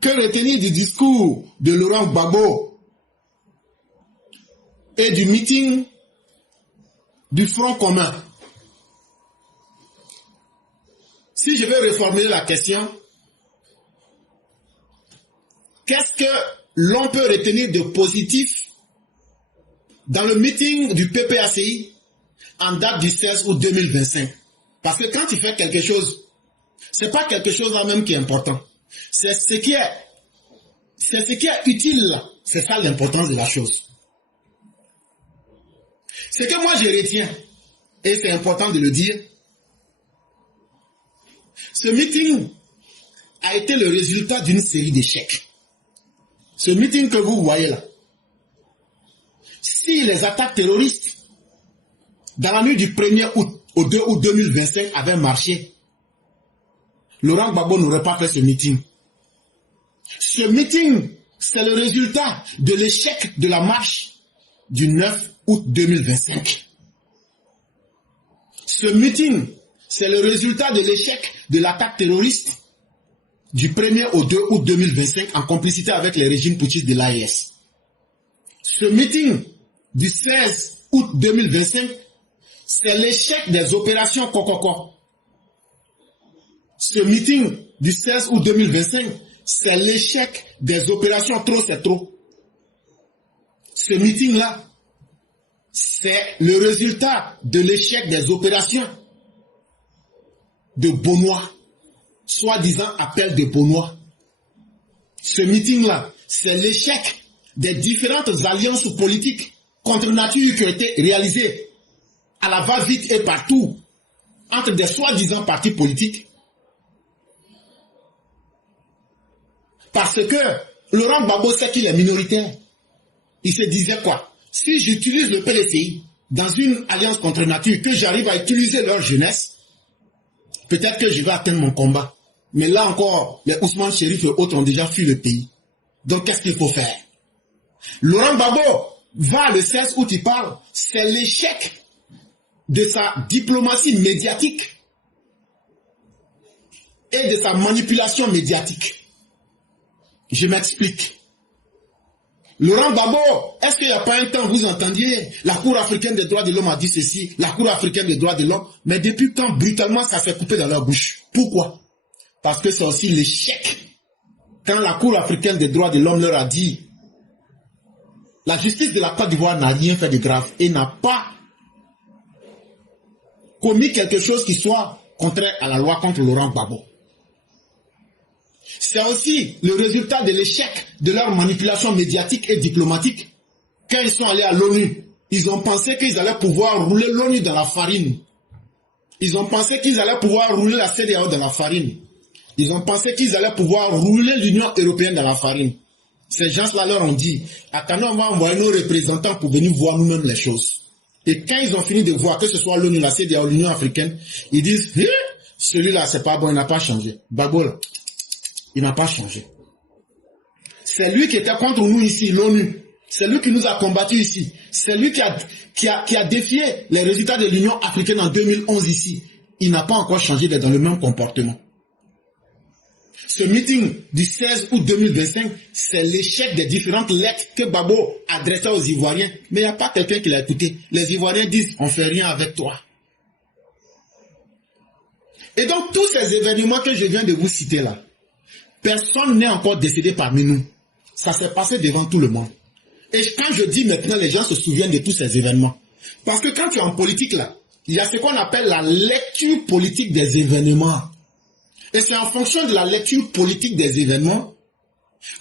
Que retenir du discours de Laurent Gbagbo et du meeting du Front commun? Si je veux reformuler la question, qu'est-ce que l'on peut retenir de positif dans le meeting du PPACI en date du 16 août 2025? Parce que quand tu fais quelque chose, c'est pas quelque chose là même qui est important. C'est ce qui est utile là. C'est ça l'importance de la chose. Ce que moi je retiens, et c'est important de le dire, ce meeting a été le résultat d'une série d'échecs. Ce meeting que vous voyez là, si les attaques terroristes dans la nuit du 1er août au 2 août 2025 avaient marché, Laurent Gbagbo n'aurait pas fait ce meeting. Ce meeting, c'est le résultat de l'échec de la marche du 9 août 2025. Ce meeting, c'est le résultat de l'échec de l'attaque terroriste du 1er au 2 août 2025 en complicité avec les régimes putschistes de l'AES. Ce meeting du 16 août 2025, c'est l'échec des opérations Kokoko. Ce meeting du 16 août 2025, c'est l'échec des opérations Trop c'est trop. Ce meeting-là, c'est le résultat de l'échec des opérations de Beaunois, soi-disant appel de Beaunois. Ce meeting-là, c'est l'échec des différentes alliances politiques contre nature qui ont été réalisées à la va-vite et partout entre des soi-disant partis politiques. Parce que Laurent Gbagbo sait qu'il est minoritaire. Il se disait quoi? Si j'utilise le PLCI dans une alliance contre nature, que j'arrive à utiliser leur jeunesse, peut-être que je vais atteindre mon combat. Mais là encore, les Ousmane Chérif et autres ont déjà fui le pays. Donc qu'est-ce qu'il faut faire? Laurent Gbagbo va le 16 août, il parle. C'est l'échec de sa diplomatie médiatique et de sa manipulation médiatique. Je m'explique. Laurent Gbagbo, est-ce qu'il n'y a pas un temps, vous entendiez, la Cour africaine des droits de l'homme a dit ceci, la Cour africaine des droits de l'homme, mais depuis quand, brutalement, ça s'est coupé dans leur bouche? Pourquoi? Parce que c'est aussi l'échec. Quand la Cour africaine des droits de l'homme leur a dit, la justice de la Côte d'Ivoire n'a rien fait de grave et n'a pas commis quelque chose qui soit contraire à la loi contre Laurent Gbagbo. C'est aussi le résultat de l'échec de leur manipulation médiatique et diplomatique. Quand ils sont allés à l'ONU, ils ont pensé qu'ils allaient pouvoir rouler l'ONU dans la farine. Ils ont pensé qu'ils allaient pouvoir rouler la CEDEAO dans la farine. Ils ont pensé qu'ils allaient pouvoir rouler l'Union européenne dans la farine. Ces gens-là leur ont dit, attendez, on va envoyer nos représentants pour venir voir nous-mêmes les choses. Et quand ils ont fini de voir, que ce soit l'ONU, la CEDEAO, l'Union africaine, ils disent, celui-là, c'est pas bon, il n'a pas changé. Gbagbo, là, il n'a pas changé. C'est lui qui était contre nous ici, l'ONU. C'est lui qui nous a combattus ici. C'est lui qui a défié les résultats de l'Union africaine en 2011 ici. Il n'a pas encore changé d'être dans le même comportement. Ce meeting du 16 août 2025, c'est l'échec des différentes lettres que Gbagbo adressait aux Ivoiriens. Mais il n'y a pas quelqu'un qui l'a écouté. Les Ivoiriens disent, on ne fait rien avec toi. Et donc, tous ces événements que je viens de vous citer là, personne n'est encore décédé parmi nous. Ça s'est passé devant tout le monde. Et quand je dis maintenant, les gens se souviennent de tous ces événements. Parce que quand tu es en politique là, il y a ce qu'on appelle la lecture politique des événements. Et c'est en fonction de la lecture politique des événements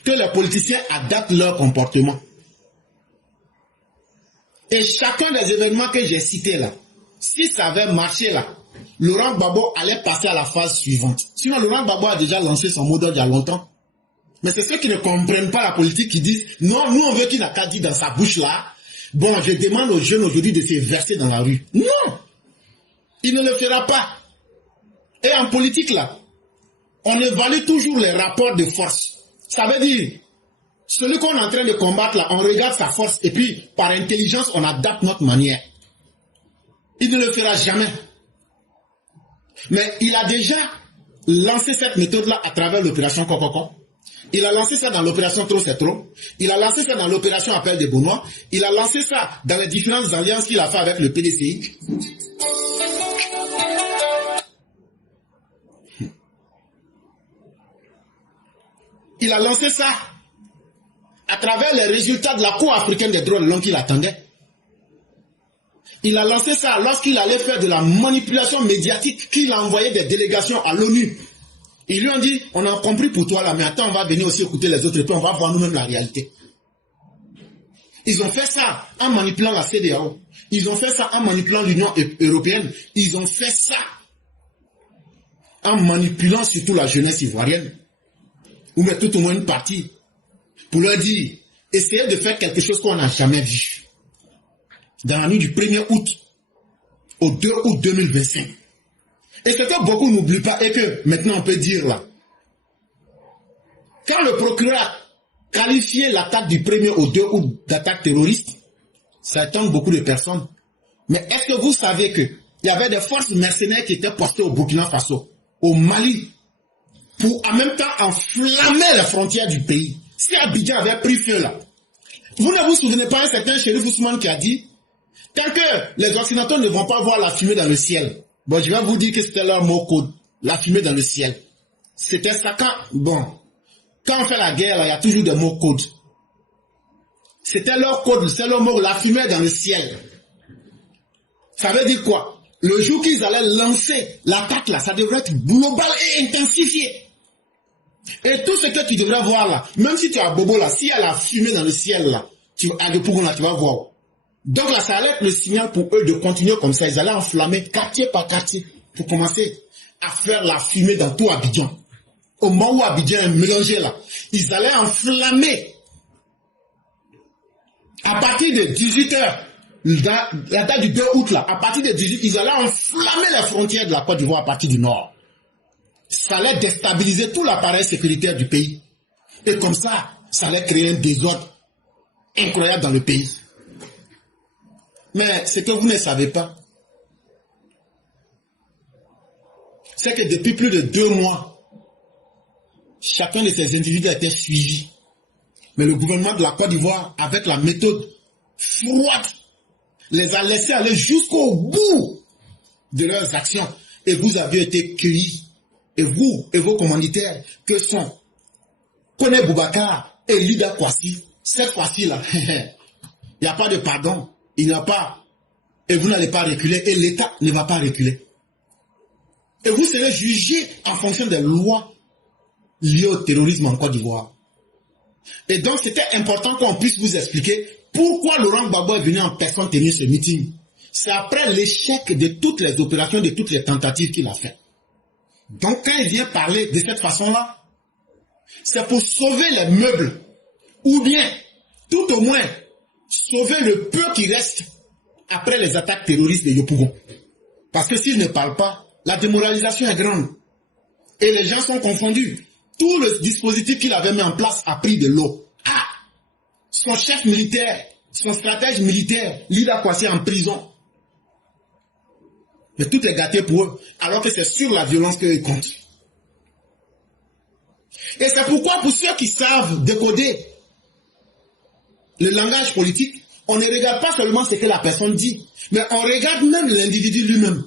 que les politiciens adaptent leur comportement. Et chacun des événements que j'ai cités là, si ça avait marché là, Laurent Gbagbo allait passer à la phase suivante. Sinon, Laurent Gbagbo a déjà lancé son mot d'ordre il y a longtemps. Mais c'est ceux qui ne comprennent pas la politique qui disent, non, nous on veut qu'il n'a qu'à dire dans sa bouche là, bon, je demande aux jeunes aujourd'hui de se verser dans la rue. Non! Il ne le fera pas. Et en politique là, on évalue toujours les rapports de force. Ça veut dire, celui qu'on est en train de combattre là, on regarde sa force et puis par intelligence, on adapte notre manière. Il ne le fera jamais. Mais il a déjà lancé cette méthode-là à travers l'opération Kokoko. Il a lancé ça dans l'opération Trop c'est trop. Il a lancé ça dans l'opération Appel des Benoît. Il a lancé ça dans les différentes alliances qu'il a fait avec le PDCI. Il a lancé ça à travers les résultats de la Cour africaine des droits de l'homme qu'il attendait. Il a lancé ça lorsqu'il allait faire de la manipulation médiatique, qu'il a envoyé des délégations à l'ONU. Ils lui ont dit, on a compris pour toi là, mais attends, on va venir aussi écouter les autres et puis on va voir nous-mêmes la réalité. Ils ont fait ça en manipulant la CEDEAO. Ils ont fait ça en manipulant l'Union européenne. Ils ont fait ça en manipulant surtout la jeunesse ivoirienne. Ou bien tout au moins une partie. Pour leur dire, essayez de faire quelque chose qu'on n'a jamais vu. Dans la nuit du 1er août au 2 août 2025. Et ce que beaucoup n'oublient pas et que maintenant on peut dire là. Quand le procureur a qualifié l'attaque du 1er au 2 août d'attaque terroriste, ça étonne beaucoup de personnes. Mais est-ce que vous savez qu'il y avait des forces mercenaires qui étaient postées au Burkina Faso, au Mali, pour en même temps enflammer les frontières du pays? Si Abidjan avait pris feu là, vous ne vous souvenez pas un certain Chérif Ousmane qui a dit, tant que les Occidentaux ne vont pas voir la fumée dans le ciel, bon, je vais vous dire que c'était leur mot code, la fumée dans le ciel. C'était ça quand, bon, quand on fait la guerre, là, il y a toujours des mots codes. C'était leur code, c'est leur mot, la fumée dans le ciel. Ça veut dire quoi? Le jour qu'ils allaient lancer l'attaque là, ça devrait être global et intensifié. Et tout ce que tu devrais voir là, même si tu as Bobo là, s'il y a la fumée dans le ciel là, à Depougon là, tu vas voir. Donc là, ça allait être le signal pour eux de continuer comme ça. Ils allaient enflammer quartier par quartier pour commencer à faire la fumée dans tout Abidjan. Au moment où Abidjan est mélangé là, ils allaient enflammer à partir de 18h, la date du 2 août là, à partir de 18h, ils allaient enflammer les frontières de la Côte d'Ivoire à partir du nord. Ça allait déstabiliser tout l'appareil sécuritaire du pays. Et comme ça, ça allait créer un désordre incroyable dans le pays. Mais ce que vous ne savez pas, c'est que depuis plus de 2 mois, chacun de ces individus a été suivi. Mais le gouvernement de la Côte d'Ivoire, avec la méthode froide, les a laissés aller jusqu'au bout de leurs actions. Et vous avez été cueillis. Et vous et vos commanditaires, que sont Kone Boubacar et Lida Kwasi, cette fois-ci là, il n'y a pas de pardon. Il n'y a pas, et vous n'allez pas reculer, et l'État ne va pas reculer. Et vous serez jugé en fonction des lois liées au terrorisme en Côte d'Ivoire. Et donc c'était important qu'on puisse vous expliquer pourquoi Laurent Gbagbo est venu en personne tenir ce meeting. C'est après l'échec de toutes les opérations, de toutes les tentatives qu'il a fait. Donc quand il vient parler de cette façon-là, c'est pour sauver les meubles, ou bien, tout au moins, sauver le peu qui reste après les attaques terroristes de Yopougon. Parce que s'il ne parle pas, la démoralisation est grande. Et les gens sont confondus. Tout le dispositif qu'il avait mis en place a pris de l'eau. Ah! Son chef militaire, son stratège militaire, Lida Kwasi en prison. Mais tout est gâté pour eux, alors que c'est sur la violence qu'ils comptent. Et c'est pourquoi, pour ceux qui savent décoder le langage politique, on ne regarde pas seulement ce que la personne dit, mais on regarde même l'individu lui-même.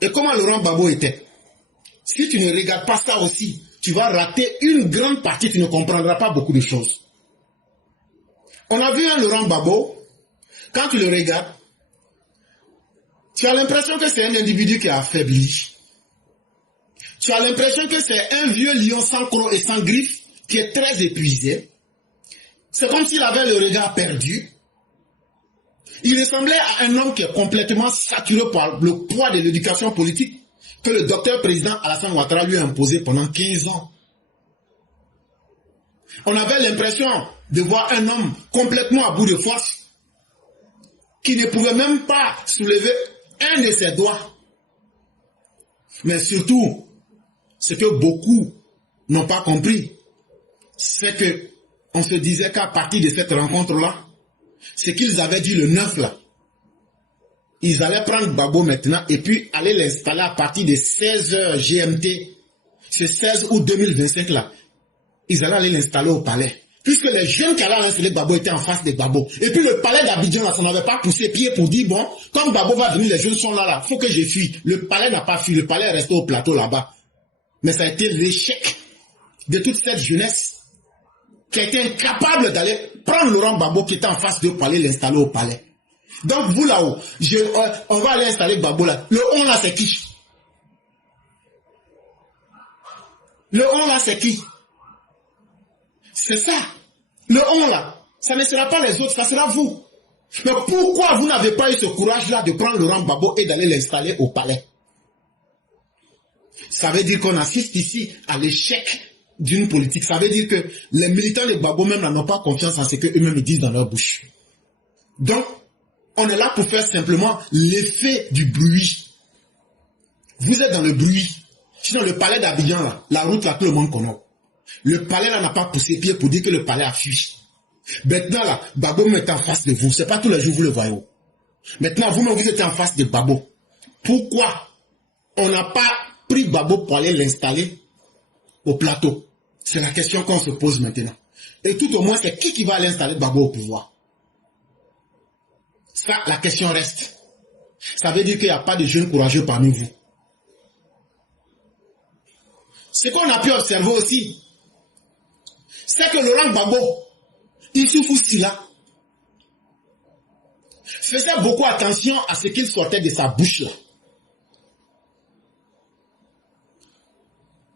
Et comment Laurent Gbagbo était? Si tu ne regardes pas ça aussi, tu vas rater une grande partie, tu ne comprendras pas beaucoup de choses. On a vu un Laurent Gbagbo, quand tu le regardes, tu as l'impression que c'est un individu qui est affaibli. Tu as l'impression que c'est un vieux lion sans croc et sans griffes qui est très épuisé. C'est comme s'il avait le regard perdu. Il ressemblait à un homme qui est complètement saturé par le poids de l'éducation politique que le docteur président Alassane Ouattara lui a imposé pendant 15 ans. On avait l'impression de voir un homme complètement à bout de force qui ne pouvait même pas soulever un de ses doigts. Mais surtout, ce que beaucoup n'ont pas compris, c'est que on se disait qu'à partir de cette rencontre-là, ce qu'ils avaient dit le 9 là, ils allaient prendre Gbagbo maintenant et puis aller l'installer à partir de 16h GMT ce 16 août 2025 là, ils allaient aller l'installer au palais. Puisque les jeunes qui allaient installer Gbagbo étaient en face de Gbagbo. Et puis le palais d'Abidjan, là, ça n'avait pas poussé pied pour dire, bon, comme Gbagbo va venir, les jeunes sont là, faut que je fuis. Le palais n'a pas fui, le palais est resté au plateau là-bas. Mais ça a été l'échec de toute cette jeunesse qui a été incapable d'aller prendre Laurent Gbagbo qui était en face de palais, l'installer au palais. Donc vous là-haut, on va aller installer Gbagbo là. Le on là, c'est qui? Le on là, c'est qui? C'est ça. Le on là, ça ne sera pas les autres, ça sera vous. Mais pourquoi vous n'avez pas eu ce courage-là de prendre Laurent Gbagbo et d'aller l'installer au palais? Ça veut dire qu'on assiste ici à l'échec d'une politique. Ça veut dire que les militants de Gbagbo même n'ont pas confiance en ce qu'eux-mêmes disent dans leur bouche. Donc, on est là pour faire simplement l'effet du bruit. Vous êtes dans le bruit. Sinon, le palais d'Abidjan, là, la route là, tout le monde connaît. Le palais là n'a pas poussé pied pour dire que le palais a fui. Maintenant là, Gbagbo est en face de vous. C'est pas tous les jours vous le voyez. Maintenant, vous-même, vous êtes en face de Gbagbo. Pourquoi on n'a pas pris Gbagbo pour aller l'installer au plateau? C'est la question qu'on se pose maintenant. Et tout au moins, c'est qui va aller installer Gbagbo au pouvoir? Ça, la question reste. Ça veut dire qu'il n'y a pas de jeunes courageux parmi vous. Ce qu'on a pu observer aussi, c'est que Laurent Gbagbo, Issoufou Sila, faisait beaucoup attention à ce qu'il sortait de sa bouche là.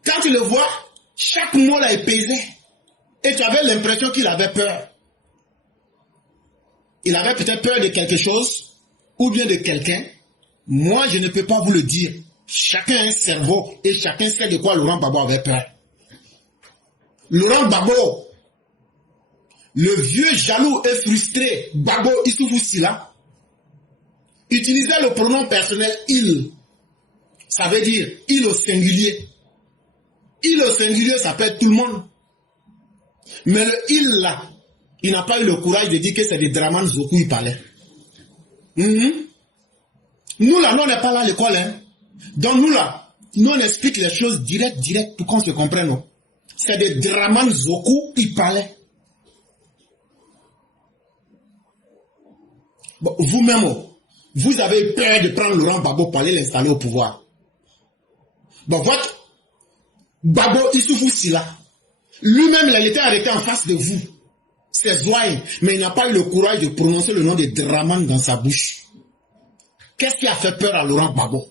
Quand tu le vois, chaque mot là est pesé. Et tu avais l'impression qu'il avait peur. Il avait peut-être peur de quelque chose, ou bien de quelqu'un. Moi, je ne peux pas vous le dire. Chacun a un cerveau, et chacun sait de quoi Laurent Gbagbo avait peur. Laurent Gbagbo, le vieux jaloux et frustré Gbagbo Issoufou Sila, utilisait le pronom personnel « il ». Ça veut dire « il » au singulier. « Il » au singulier, ça peut être tout le monde. Mais le « il » là, il n'a pas eu le courage de dire que c'est des Draman Zoku il parlait. Nous là, nous on n'est pas là à l'école. Hein. Donc nous là, nous on explique les choses direct pour qu'on se comprenne. C'est des Draman Zoku il parlait. Bon, vous-même, vous avez peur de prendre Laurent Gbagbo pour aller l'installer au pouvoir. Bon, votre Gbagbo Issoufou Sila, lui-même, il était arrêté en face de vous. C'est Zouaï, mais il n'a pas eu le courage de prononcer le nom de Draman dans sa bouche. Qu'est-ce qui a fait peur à Laurent Gbagbo?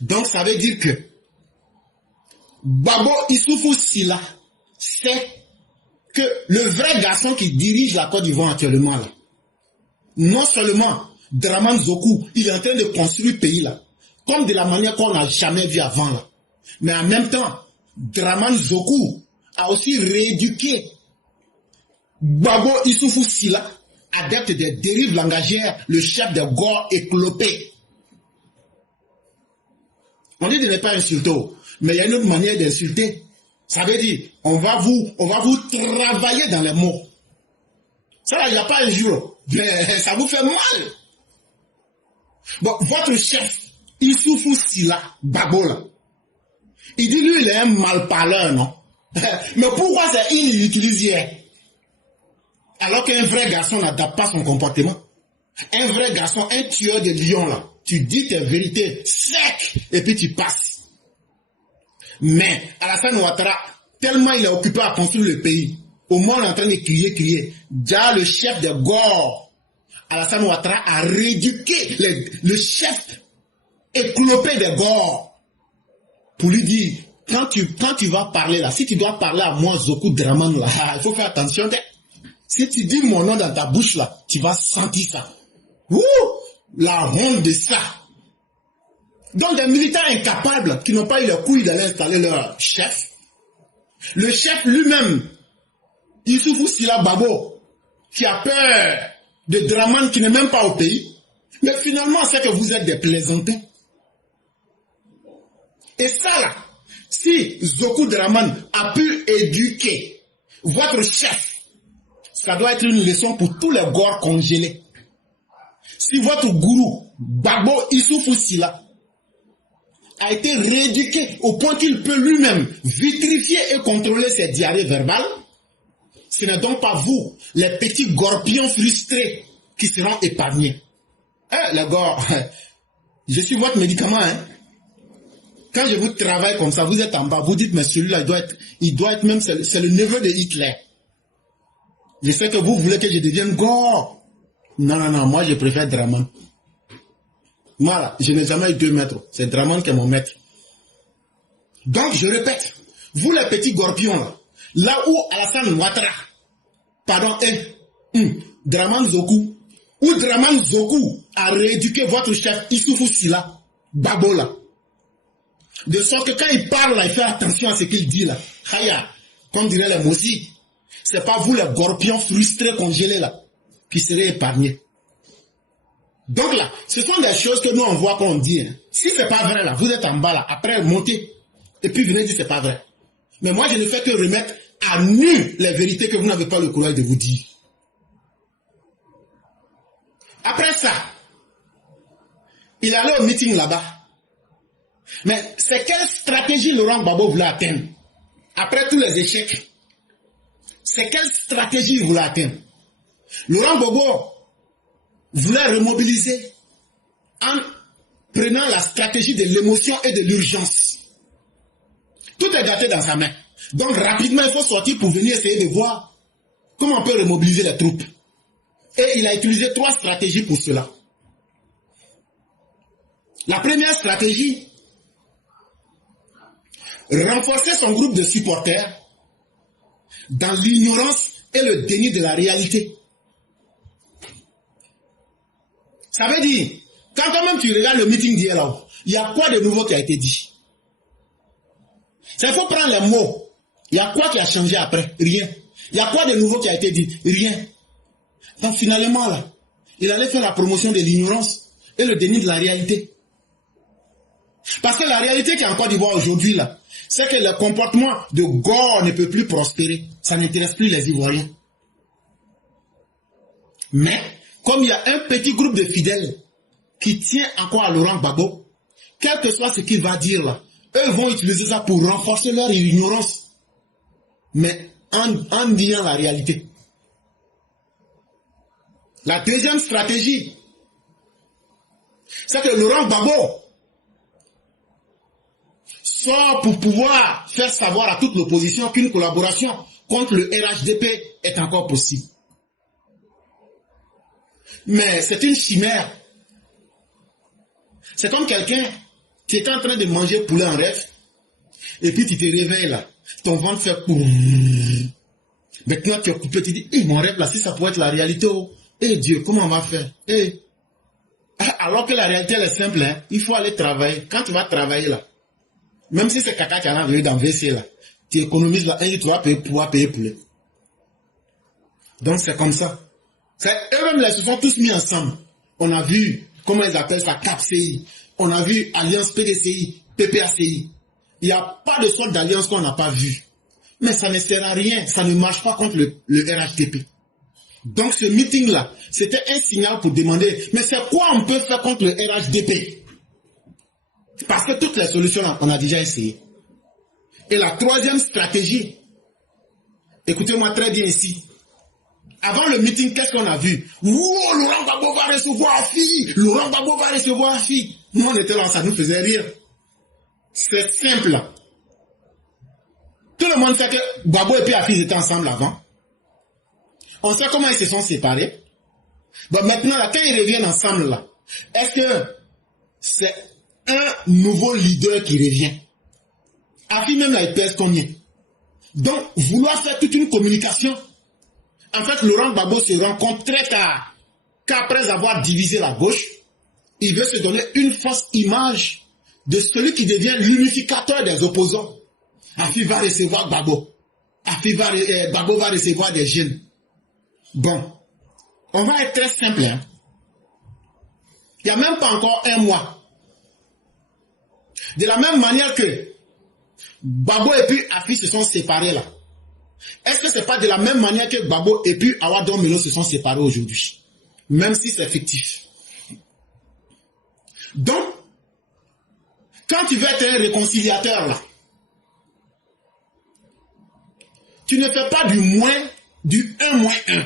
Donc, ça veut dire que Gbagbo Issoufou Sila, c'est que le vrai garçon qui dirige la Côte d'Ivoire actuellement, là, non seulement Draman Zoku, il est en train de construire le pays là, comme de la manière qu'on n'a jamais vu avant là. Mais en même temps, Draman Zoku a aussi rééduqué Gbagbo Issoufou Sila, adepte des dérives langagières, le chef de Gore éclopé. On dit de ne pas insulter, mais il y a une autre manière d'insulter. Ça veut dire, on va vous travailler dans les mots. Ça là, il n'y a pas un jour, mais ça vous fait mal. Bon, votre chef, Issoufou Sila Gbagbo là, il dit lui, il est un malparleur, non? Mais pourquoi c'est il utilise hier? Alors qu'un vrai garçon n'adapte pas son comportement. Un vrai garçon, un tueur de lion là, tu dis tes vérités sec et puis tu passes. Mais Alassane Ouattara, tellement il est occupé à construire le pays, au moins on est en train de crier. Déjà le chef de Gore, Alassane Ouattara a rééduqué le chef éclopé de Gore pour lui dire, quand tu vas parler là, si tu dois parler à moi, Zoku Draman là, il faut faire attention. Si tu dis mon nom dans ta bouche là, tu vas sentir ça. Ouh, la honte de ça. Donc des militaires incapables qui n'ont pas eu le couille d'aller installer leur chef. Le chef lui-même, Issoufou Sila Gbagbo, qui a peur de Draman qui n'est même pas au pays. Mais finalement, c'est que vous êtes des plaisantins. Et ça là, si Zoku Draman a pu éduquer votre chef, ça doit être une leçon pour tous les Gore congelés. Si votre gourou, Gbagbo Issoufou Sila, a été rééduqué au point qu'il peut lui-même vitrifier et contrôler ses diarrhées verbales, ce n'est donc pas vous, les petits gorpions frustrés, qui seront épargnés. Les gars, je suis votre médicament. Hein? Quand je vous travaille comme ça, vous êtes en bas, vous dites, mais celui-là, il doit être même, c'est le neveu de Hitler. Je sais que vous voulez que je devienne gore. Non, non, non, moi je préfère Draman. Moi là, je n'ai jamais eu 2 mètres. C'est Draman qui est mon maître. Donc, je répète, vous les petits gorpions là où Alassane Ouattara, pardon, Draman Zoku, où Draman Zoku a rééduqué votre chef Issoufou Sila, Babo là. De sorte que quand il parle là, il fait attention à ce qu'il dit là. Khaya, comme diraient les Mossi, c'est pas vous les gorpions frustrés congelés là, qui seraient épargnés. Donc là, ce sont des choses que nous on voit qu'on dit. Hein. Si c'est pas vrai là, vous êtes en bas là, après montez, et puis venez dire c'est pas vrai. Mais moi je ne fais que remettre à nu les vérités que vous n'avez pas le courage de vous dire. Après ça, il allait au meeting là-bas. Mais c'est quelle stratégie Laurent Gbagbo voulait atteindre? Après tous les échecs, c'est quelle stratégie il voulait atteindre? Laurent Gbagbo voulait remobiliser en prenant la stratégie de l'émotion et de l'urgence. Tout est gâté dans sa main. Donc rapidement, il faut sortir pour venir essayer de voir comment on peut remobiliser les troupes. Et il a utilisé 3 stratégies pour cela. La première stratégie, renforcer son groupe de supporters dans l'ignorance et le déni de la réalité. Ça veut dire, quand même tu regardes le meeting d'hier là, il y a quoi de nouveau qui a été dit? Il faut prendre les mots. Il y a quoi qui a changé après? Rien. Il y a quoi de nouveau qui a été dit? Rien. Donc finalement là, il allait faire la promotion de l'ignorance et le déni de la réalité. Parce que la réalité qui est en Côte d'Ivoire aujourd'hui là, c'est que le comportement de Gore ne peut plus prospérer. Ça n'intéresse plus les Ivoiriens. Mais, comme il y a un petit groupe de fidèles qui tient encore à Laurent Gbagbo, quel que soit ce qu'il va dire là, eux vont utiliser ça pour renforcer leur ignorance. Mais en disant la réalité. La deuxième stratégie, c'est que Laurent Gbagbo sort pour pouvoir faire savoir à toute l'opposition qu'une collaboration contre le RHDP est encore possible. Mais c'est une chimère. C'est comme quelqu'un qui est en train de manger poulet en rêve, et puis tu te réveilles là, ton ventre fait pour. Maintenant tu es coupé, tu dis, mon rêve là, si ça pourrait être la réalité, oh, Dieu, comment on va faire? Alors que la réalité elle est simple, hein, il faut aller travailler. Quand tu vas travailler là, même si c'est caca qui a enlevé dans le WC là, tu économises là, et tu vas pouvoir payer poulet. Donc c'est comme ça. Eux-mêmes là se sont tous mis ensemble. On a vu, comment ils appellent ça, CAPCI. On a vu Alliance PDCI, PPACI. Il n'y a pas de sorte d'alliance qu'on n'a pas vu. Mais ça ne sert à rien, ça ne marche pas contre le RHDP. Donc ce meeting-là, c'était un signal pour demander, mais c'est quoi on peut faire contre le RHDP? Parce que toutes les solutions, on a déjà essayé. Et la troisième stratégie, écoutez-moi très bien ici. Avant le meeting, qu'est-ce qu'on a vu? Wow, Laurent Gbagbo va recevoir fille. Laurent Gbagbo va recevoir fille. Nous, on était là, ça nous faisait rire. C'est simple. Tout le monde sait que Gbagbo et puis Affi étaient ensemble avant. On sait comment ils se sont séparés. Bon, maintenant, là, quand ils reviennent ensemble, là, est-ce que c'est un nouveau leader qui revient? Affi même, là, il pèse combien? Donc, vouloir faire toute une communication. En fait, Laurent Gbagbo se rend compte très tard qu'après avoir divisé la gauche, il veut se donner une fausse image de celui qui devient l'unificateur des opposants. Affi va recevoir Gbagbo. Gbagbo va recevoir des jeunes. Bon, on va être très simple. Hein? Il n'y a même pas encore un mois. De la même manière que Gbagbo et puis Affi se sont séparés là. Est-ce que ce n'est pas de la même manière que Gbagbo et puis Awadon Melo se sont séparés aujourd'hui? Même si c'est fictif. Donc, Quand tu veux être un réconciliateur, là, tu ne fais pas du 1 moins 1.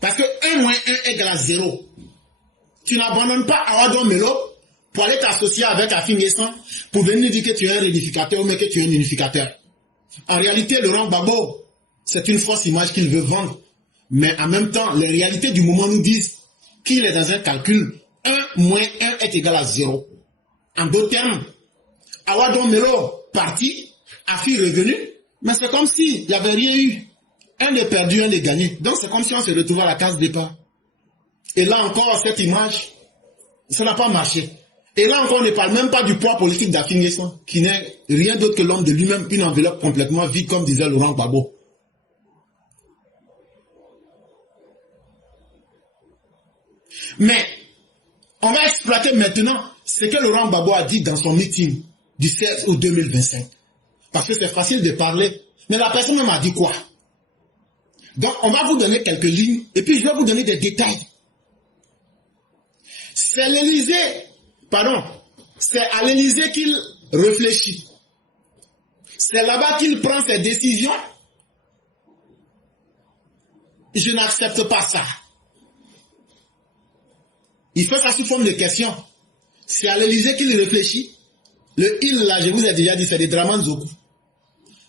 Parce que 1 moins 1 égale à 0. Tu n'abandonnes pas Awadon Melo pour aller t'associer avec Afin-Guessan pour venir dire que tu es un réunificateur ou que tu es un unificateur. En réalité, Laurent Gbagbo, c'est une fausse image qu'il veut vendre. Mais en même temps, les réalités du moment nous disent qu'il est dans un calcul 1 moins 1 est égal à 0. En d'autres termes, Awadon Melo parti, Afi revenu, mais c'est comme s'il n'y avait rien eu. Un est perdu, un est gagné. Donc c'est comme si on se retrouvait à la case départ. Et là encore, cette image, ça n'a pas marché. Et là encore, on ne parle même pas du poids politique d'Afin-Guessan, qui n'est rien d'autre que l'homme de lui-même, une enveloppe complètement vide, comme disait Laurent Gbagbo. Mais, on va exploiter maintenant ce que Laurent Gbagbo a dit dans son meeting du 16 août 2025. Parce que c'est facile de parler, mais la personne même a dit quoi? Donc, on va vous donner quelques lignes, et puis je vais vous donner des détails. C'est l'Élysée, pardon, c'est à l'Élysée qu'il réfléchit. C'est là-bas qu'il prend ses décisions. Je n'accepte pas ça. Il fait ça sous forme de question. C'est à l'Élysée qu'il réfléchit. Le il, là, je vous ai déjà dit, c'est de Draman Zoku.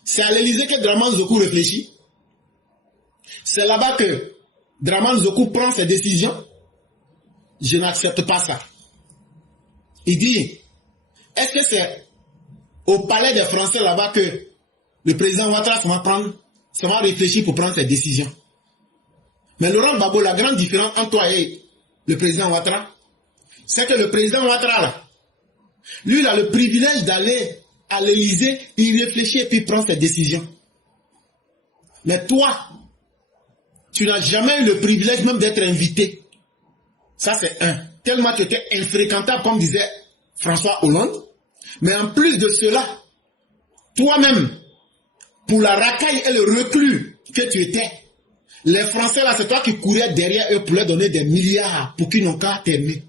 C'est à l'Élysée que Draman Zoku réfléchit. C'est là-bas que Draman Zoku prend ses décisions. Je n'accepte pas ça. Il dit, est-ce que c'est au palais des Français là-bas que le président Ouattara ça va réfléchir pour prendre ses décisions? Mais Laurent Gbagbo, la grande différence entre toi et le président Ouattara, c'est que le président Ouattara, là, lui, il a le privilège d'aller à l'Élysée, il réfléchit et puis il prend ses décisions. Mais toi, tu n'as jamais eu le privilège même d'être invité. Ça, c'est un. Tellement tu étais infréquentable, comme disait François Hollande. Mais en plus de cela, toi-même, pour la racaille et le reclus que tu étais, les Français, là, c'est toi qui courais derrière eux pour leur donner des milliards pour qu'ils n'ont qu'à t'aimer.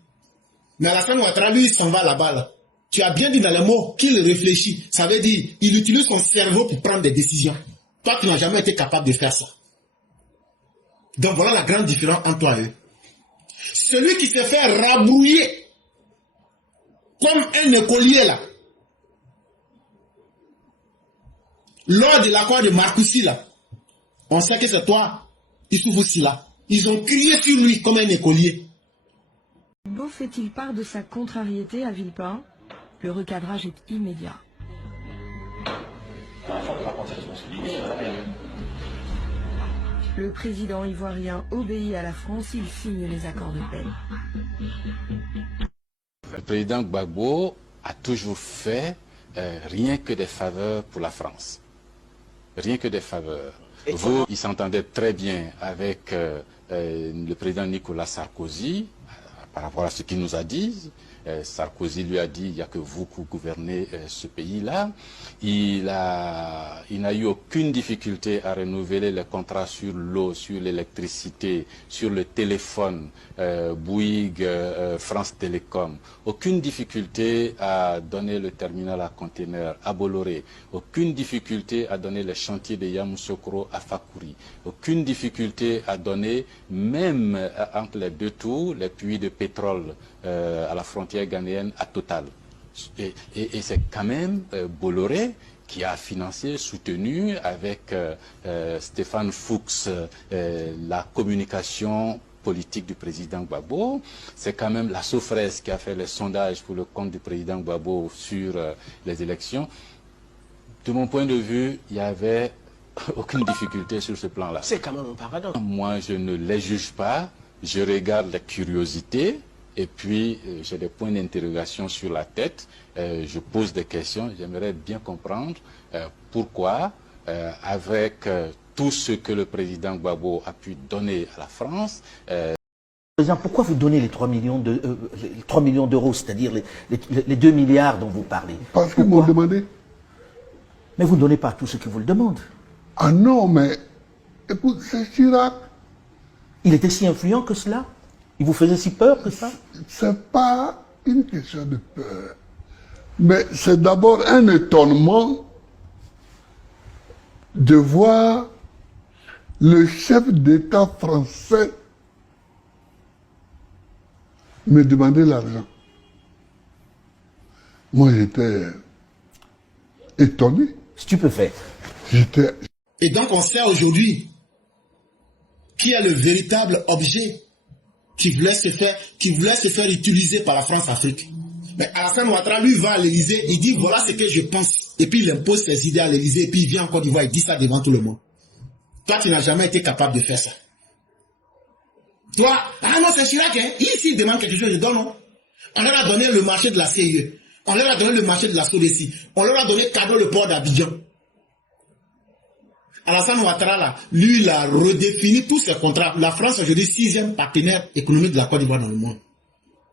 Mais Alassane Ouattara, lui, il s'en va là-bas, là. Tu as bien dit dans les mots qu'il réfléchit. Ça veut dire, il utilise son cerveau pour prendre des décisions. Toi, tu n'as jamais été capable de faire ça. Donc voilà la grande différence entre toi et eux. Celui qui s'est fait rabrouiller comme un écolier là, lors de l'accord de Marcoussis là, on sait que c'est toi, Issoufou Silla. Ils ont crié sur lui comme un écolier. Beau fait-il part de sa contrariété à Villepin? Le recadrage est immédiat. Le président ivoirien obéit à la France, il signe les accords de paix. Le président Gbagbo a toujours fait rien que des faveurs pour la France. Rien que des faveurs. Vous, il s'entendait très bien avec le président Nicolas Sarkozy par rapport à ce qu'il nous a dit. Sarkozy lui a dit, il n'y a que vous qui gouvernez ce pays-là. Il n'a eu aucune difficulté à renouveler les contrats sur l'eau, sur l'électricité, sur le téléphone, Bouygues, France Télécom. Aucune difficulté à donner le terminal à conteneurs à Bolloré. Aucune difficulté à donner les chantiers de Yamoussoukro à Fakouri. Aucune difficulté à donner, même entre les deux tours, les puits de pétrole à la frontière ghanéenne à Total. Et c'est quand même Bolloré qui a financé, soutenu avec Stéphane Fuchs la communication politique du président Gbagbo. C'est quand même la Sofres qui a fait les sondages pour le compte du président Gbagbo sur les élections. De mon point de vue, il n'y avait aucune difficulté sur ce plan-là. C'est quand même un paradoxe. Moi, je ne les juge pas. Je regarde la curiosité. Et puis, j'ai des points d'interrogation sur la tête. Je pose des questions. J'aimerais bien comprendre pourquoi, avec tout ce que le président Gbagbo a pu donner à la France... Président, pourquoi vous donnez les 3 millions d'euros, c'est-à-dire les 2 milliards dont vous parlez? Parce qu'ils m'ont demandé. Mais vous ne donnez pas tout ce qu'ils vous le demandent. Ah non, mais écoute, c'est Chirac. Il était si influent que cela? Il vous faisait si peur que ça? C'est pas une question de peur. Mais c'est d'abord un étonnement de voir le chef d'État français me demander l'argent. Moi, j'étais étonné. Stupéfait. Et donc, on sait aujourd'hui qui est le véritable objet qui voulait se faire utiliser par la France-Afrique. Mais Alassane Ouattara, lui, va à l'Élysée, il dit, voilà ce que je pense. Et puis, il impose ses idées à l'Élysée, et puis il vient en Côte d'Ivoire, il dit ça devant tout le monde. Toi, tu n'as jamais été capable de faire ça. Toi, ah non, c'est Chirac, hein. Ici, il demande quelque chose, je donne, non. On leur a donné le marché de la CIE. On leur a donné le marché de la Sodeci. On leur a donné cadeau le port d'Abidjan. Alassane Ouattara, là, lui, il a redéfini tous ses contrats. La France, aujourd'hui, 6e partenaire économique de la Côte d'Ivoire dans le monde.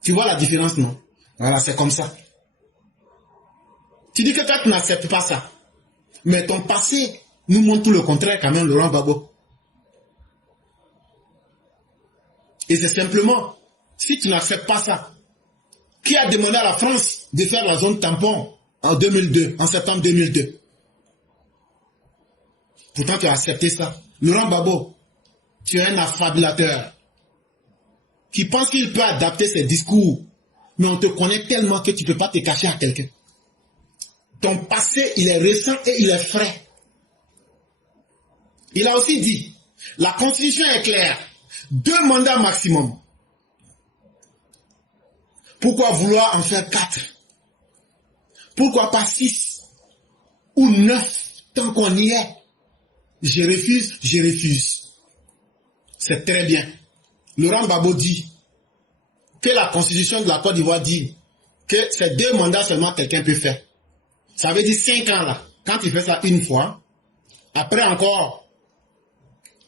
Tu vois la différence, non? Voilà, c'est comme ça. Tu dis que toi, tu n'acceptes pas ça. Mais ton passé nous montre tout le contraire quand même, Laurent Gbagbo. Et c'est simplement, si tu n'acceptes pas ça, qui a demandé à la France de faire la zone tampon en 2002, en septembre 2002? Pourtant, tu as accepté ça. Laurent Gbagbo, tu es un affabulateur qui pense qu'il peut adapter ses discours, mais on te connaît tellement que tu ne peux pas te cacher à quelqu'un. Ton passé, il est récent et il est frais. Il a aussi dit, la Constitution est claire, 2 mandats maximum. Pourquoi vouloir en faire 4? Pourquoi pas 6 ou 9 tant qu'on y est? Je refuse, je refuse. C'est très bien. Laurent Gbagbo dit que la Constitution de la Côte d'Ivoire dit que c'est 2 mandats seulement quelqu'un peut faire. Ça veut dire 5 ans là. Quand tu fais ça une fois, après encore,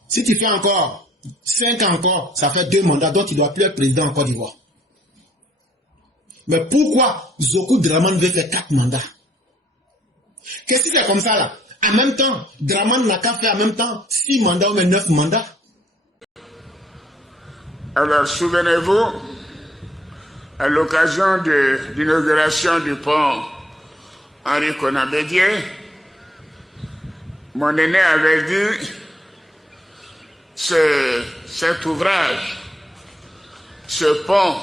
si tu fais encore 5 ans encore, ça fait 2 mandats, donc tu ne dois plus être président en Côte d'Ivoire. Mais pourquoi Zoku Dramane veut faire 4 mandats? Qu'est-ce que c'est comme ça là? En même temps, Dramane n'a qu'à faire en même temps 6 mandats ou même 9 mandats. Alors, souvenez-vous, à l'occasion de l'inauguration du pont Henri Konan-Bédié, mon aîné avait dit cet ouvrage, ce pont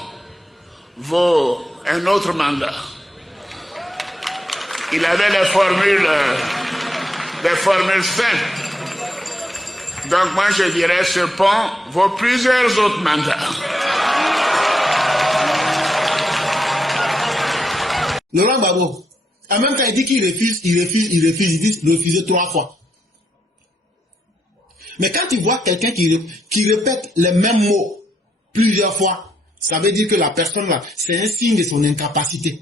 vaut un autre mandat. Il avait les formules simples. Donc moi je dirais ce pont vaut plusieurs autres mandats. Laurent Gbagbo, en même temps il dit qu'il refuse, il dit refuser 3 fois. Mais quand tu vois quelqu'un qui répète les mêmes mots plusieurs fois, ça veut dire que la personne là, c'est un signe de son incapacité.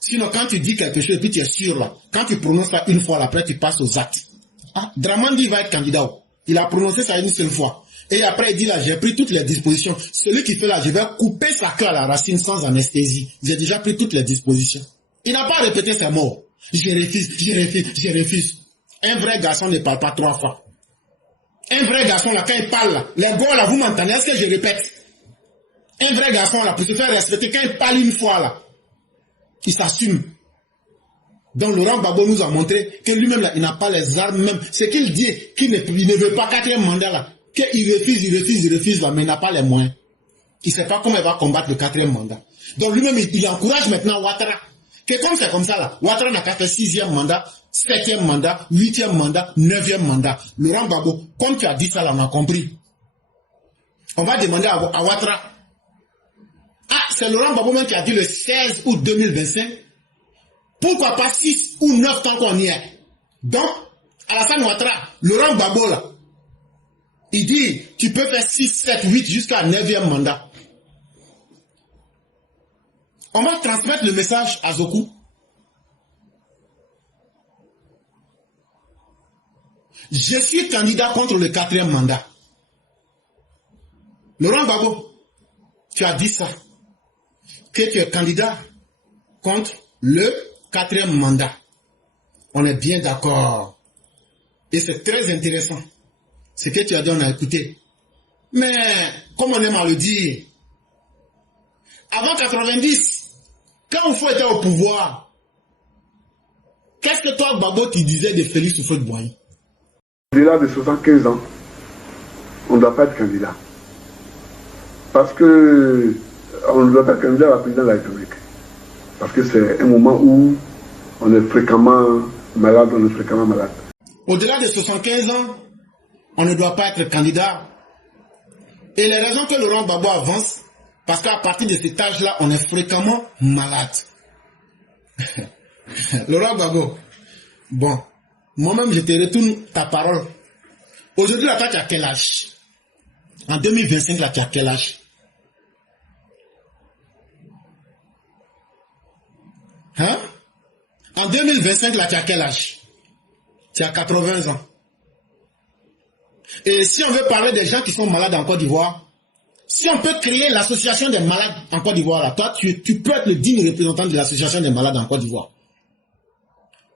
Sinon, quand tu dis quelque chose et puis tu es sûr là, quand tu prononces ça une fois, là, après tu passes aux actes. Ah, Dramane dit il va être candidat. Il a prononcé ça une seule fois. Et après il dit là, j'ai pris toutes les dispositions. Celui qui fait là, je vais couper sa queue à la racine sans anesthésie. J'ai déjà pris toutes les dispositions. Il n'a pas répété ses mots. Je refuse, je refuse, je refuse. Un vrai garçon ne parle pas 3 fois. Un vrai garçon là, quand il parle là, les gars là, vous m'entendez, est-ce que je répète? Un vrai garçon là, pour se faire respecter, quand il parle une fois là, il s'assume. Donc Laurent Gbagbo nous a montré que lui-même là, il n'a pas les armes même. C'est qu'il dit qu'il ne veut pas 4e mandat là. Qu'il refuse là, mais il n'a pas les moyens. Il ne sait pas comment il va combattre le 4e mandat. Donc lui-même, il encourage maintenant Ouattara. Que comme c'est comme ça là, Ouattara n'a qu'à faire 6e mandat, 7e mandat, 8e mandat, 9e mandat. Laurent Gbagbo, comme tu as dit ça là, on a compris. On va demander à Ouattara. Ah, c'est Laurent Gbagbo même qui a dit le 16 août 2025. Pourquoi pas 6 ou 9 tant qu'on y est? Donc, Alassane Ouattara, Laurent Gbagbo là, il dit, tu peux faire 6, 7, 8 jusqu'à 9e mandat. On va transmettre le message à Zoku. Je suis candidat contre le 4e mandat. Laurent Gbagbo, tu as dit ça. Que tu es candidat contre le 4e mandat. On est bien d'accord. Et c'est très intéressant. Ce que tu as dit, on a écouté. Mais, comme on aime à le dire, avant 90, quand Oufou était au pouvoir, Qu'est-ce que toi, Gbagbo, tu disais de Félix Houphouët-Boigny? Au-delà de 75 ans, on ne doit pas être candidat. Parce que on ne doit pas être candidat à la présidence de la République. Parce que c'est un moment où on est fréquemment malade, Au-delà de 75 ans, on ne doit pas être candidat. Et les raisons que Laurent Gbagbo avance, parce qu'à partir de cet âge-là, on est fréquemment malade. Laurent Gbagbo, bon, moi-même, je te retourne ta parole. Aujourd'hui, là, toi, tu as quel âge? En 2025, là, tu as quel âge? Hein? En 2025, là, tu as quel âge? Tu as 80 ans. Et si on veut parler des gens qui sont malades en Côte d'Ivoire, si on peut créer l'association des malades en Côte d'Ivoire, là, toi, tu peux être le digne représentant de l'association des malades en Côte d'Ivoire.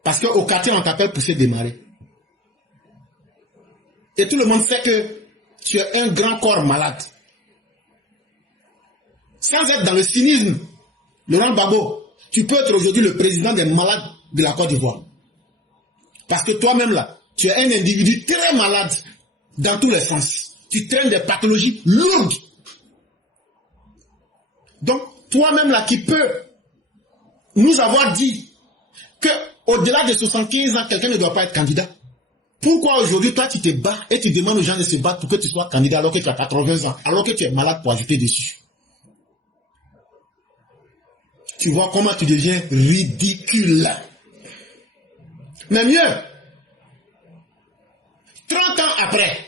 Parce qu'au quartier, on t'appelle pour se démarrer. Et tout le monde sait que tu es un grand corps malade. Sans être dans le cynisme, Laurent Gbagbo, tu peux être aujourd'hui le président des malades de la Côte d'Ivoire. Parce que toi-même là, tu es un individu très malade dans tous les sens. Tu traînes des pathologies lourdes. Donc, toi-même là qui peux nous avoir dit que au-delà de 75 ans, quelqu'un ne doit pas être candidat. Pourquoi aujourd'hui, toi, tu te bats et tu demandes aux gens de se battre pour que tu sois candidat alors que tu as 80 ans, alors que tu es malade pour ajouter dessus? Tu vois comment tu deviens ridicule. Mais mieux, 30 ans après,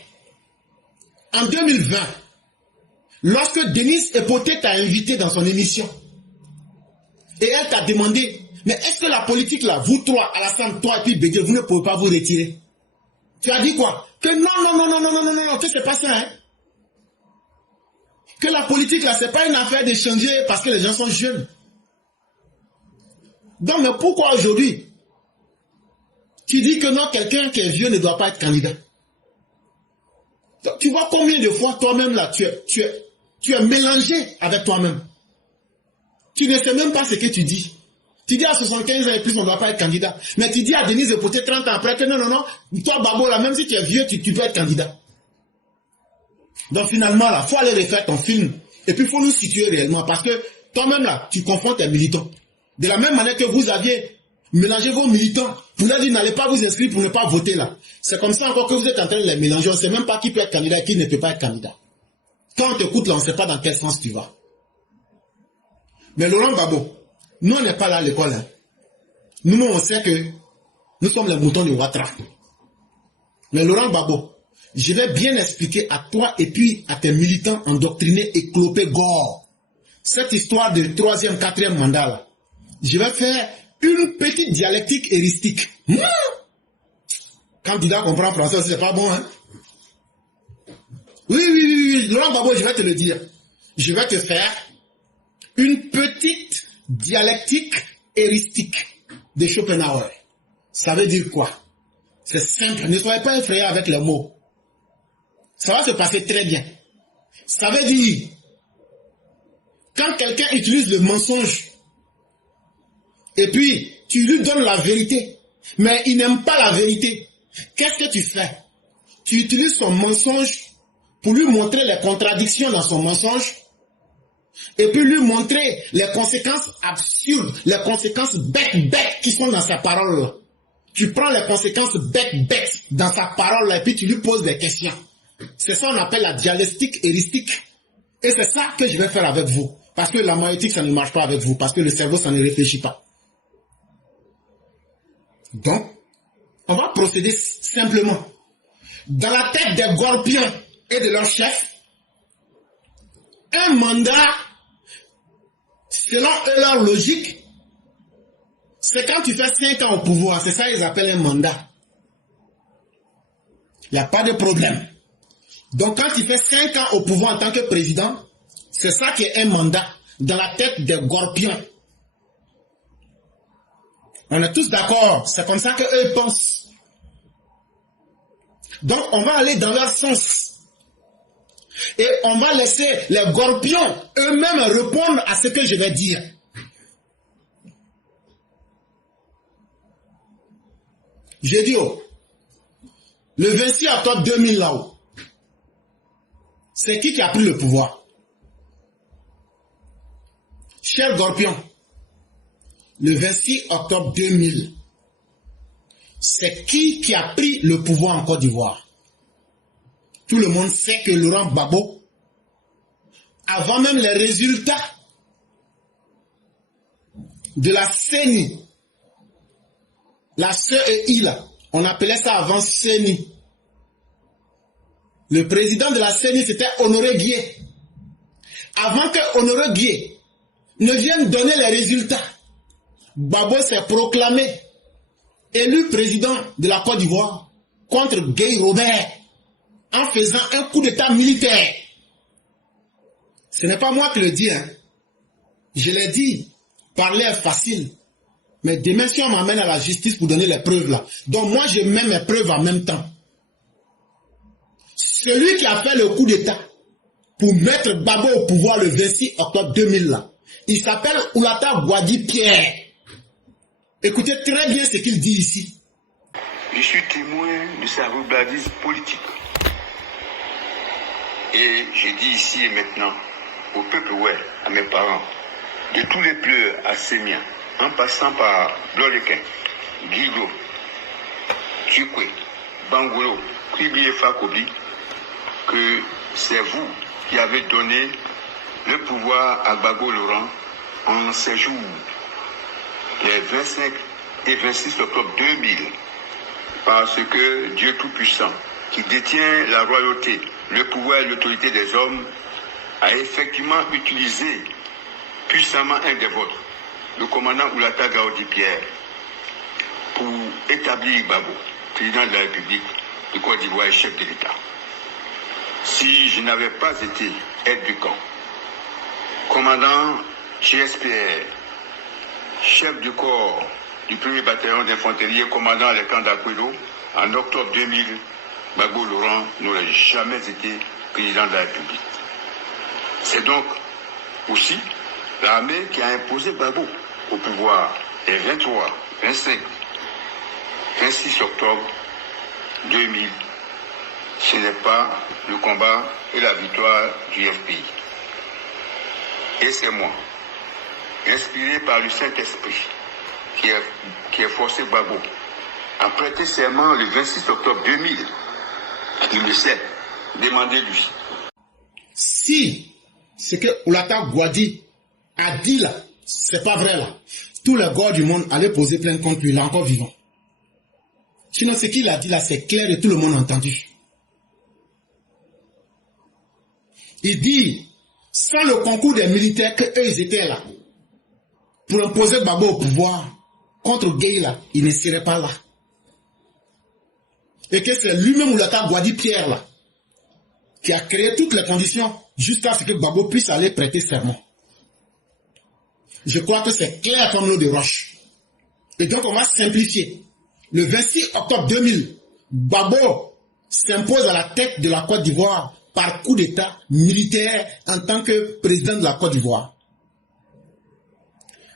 en 2020, lorsque Denise Epoté t'a invité dans son émission, et elle t'a demandé, mais est-ce que la politique là, vous trois, Alassane, toi et puis Bédié, vous ne pouvez pas vous retirer? Tu as dit quoi? Que non, que c'est pas ça, hein? Que la politique là, c'est pas une affaire de changer parce que les gens sont jeunes. Donc, mais pourquoi aujourd'hui, tu dis que non, quelqu'un qui est vieux ne doit pas être candidat? Donc, tu vois combien de fois toi-même là, tu es mélangé avec toi-même. Tu ne sais même pas ce que tu dis. Tu dis à 75 ans et plus, on ne doit pas être candidat. Mais tu dis à Denise Epoté 30 ans après que non, toi Gbagbo là, même si tu es vieux, tu peux être candidat. Donc finalement là, il faut aller refaire ton film. Et puis il faut nous situer réellement. Parce que toi-même là, tu confonds tes militants. De la même manière que vous aviez mélangé vos militants, vous leur dites n'allez pas vous inscrire pour ne pas voter là. C'est comme ça encore que vous êtes en train de les mélanger. On ne sait même pas qui peut être candidat et qui ne peut pas être candidat. Quand on t'écoute là, on ne sait pas dans quel sens tu vas. Mais Laurent Gbagbo, nous on n'est pas là à l'école. Hein. Nous on sait que nous sommes les moutons de Ouattara. Mais Laurent Gbagbo, je vais bien expliquer à toi et puis à tes militants endoctrinés et clopés gore. Cette histoire de 3e, 4e mandat là. Je vais faire une petite dialectique heuristique. Quand tu dois comprendre français aussi, c'est pas bon, hein? Oui, Laurent Gbagbo, je vais te le dire. Je vais te faire une petite dialectique heuristique de Schopenhauer. Ça veut dire quoi? C'est simple, ne soyez pas effrayés avec les mots. Ça va se passer très bien. Ça veut dire, quand quelqu'un utilise le mensonge, et puis tu lui donnes la vérité, mais il n'aime pas la vérité, qu'est-ce que tu fais? Tu utilises son mensonge pour lui montrer les contradictions dans son mensonge, et puis lui montrer les conséquences absurdes, les conséquences bêtes qui sont dans sa parole. Tu prends les conséquences bêtes dans sa parole et puis tu lui poses des questions. C'est ça qu'on appelle la dialectique heuristique. Et c'est ça que je vais faire avec vous. Parce que la maïeutique, ça ne marche pas avec vous. Parce que le cerveau, ça ne réfléchit pas. Donc, on va procéder simplement. Dans la tête des Gorpiens et de leurs chefs, un mandat, selon eux, leur logique, c'est quand tu fais 5 ans au pouvoir. C'est ça qu'ils appellent un mandat. Il n'y a pas de problème. Donc quand tu fais 5 ans au pouvoir en tant que président, c'est ça qui est un mandat dans la tête des Gorpiens. On est tous d'accord. C'est comme ça qu'eux pensent. Donc on va aller dans leur sens. Et on va laisser les Gorpiens eux-mêmes répondre à ce que je vais dire. J'ai dit, oh, le 26 octobre 2000 là-haut, c'est qui a pris le pouvoir? Cher Gorpion, le 26 octobre 2000, c'est qui a pris le pouvoir en Côte d'Ivoire? Tout le monde sait que Laurent Gbagbo, avant même les résultats de la CENI, la CEI là, on appelait ça avant CENI. Le président de la CENI, c'était Honoré Guié. Avant que Honoré Guié ne vienne donner les résultats, Gbagbo s'est proclamé élu président de la Côte d'Ivoire contre Guy Robert en faisant un coup d'état militaire. Ce n'est pas moi qui le dis, hein. Je l'ai dit, parler est facile. Mais demain, si on m'amène à la justice pour donner les preuves là, donc moi je mets mes preuves en même temps. Celui qui a fait le coup d'état pour mettre Gbagbo au pouvoir le 26 octobre 2000 là, il s'appelle Oulata Gwadi Pierre. Écoutez très bien ce qu'il dit ici. Je suis témoin de sa roubladise politique. Et je dis ici et maintenant au peuple, ouais, à mes parents, de tous les pleurs à Sémien, en passant par Blolequin, Guigo, Tchukwe, Bangolo, Kribi et Fakobi, que c'est vous qui avez donné le pouvoir à Gbagbo Laurent en ces jours, les 25 et 26 octobre 2000, parce que Dieu Tout-Puissant, qui détient la royauté, le pouvoir et l'autorité des hommes, a effectivement utilisé puissamment un des vôtres, le commandant Oulata Gwadi Pierre, pour établir Gbagbo, président de la République de Côte d'Ivoire et chef de l'État. Si je n'avais pas été aide du camp, commandant GSPR, chef du corps du 1er bataillon d'infanterie et commandant les camps d'Aquilo, en octobre 2000, Gbagbo Laurent n'aurait jamais été président de la République. C'est donc aussi l'armée qui a imposé Gbagbo au pouvoir les 23, 25, 26 octobre 2000. Ce n'est pas le combat et la victoire du FPI. Et c'est moi, inspiré par le Saint-Esprit, qui a forcé Gbagbo à prêter serment le 26 octobre 2000. Il le sait, demandez-lui. Si ce que Oulata Gwadi a dit là, c'est pas vrai là, tous les gars du monde allaient poser plainte contre lui, il est encore vivant. Sinon ce qu'il a dit là, c'est clair et tout le monde a entendu. Il dit, sans le concours des militaires qu'eux ils étaient là, pour imposer Gbagbo au pouvoir, contre Gueye là, il ne serait pas là. Et que c'est lui-même Oulata Gwadi Pierre là, qui a créé toutes les conditions jusqu'à ce que Gbagbo puisse aller prêter serment. Je crois que c'est clair comme l'eau de roche. Et donc on va simplifier. Le 26 octobre 2000, Gbagbo s'impose à la tête de la Côte d'Ivoire par coup d'état militaire en tant que président de la Côte d'Ivoire.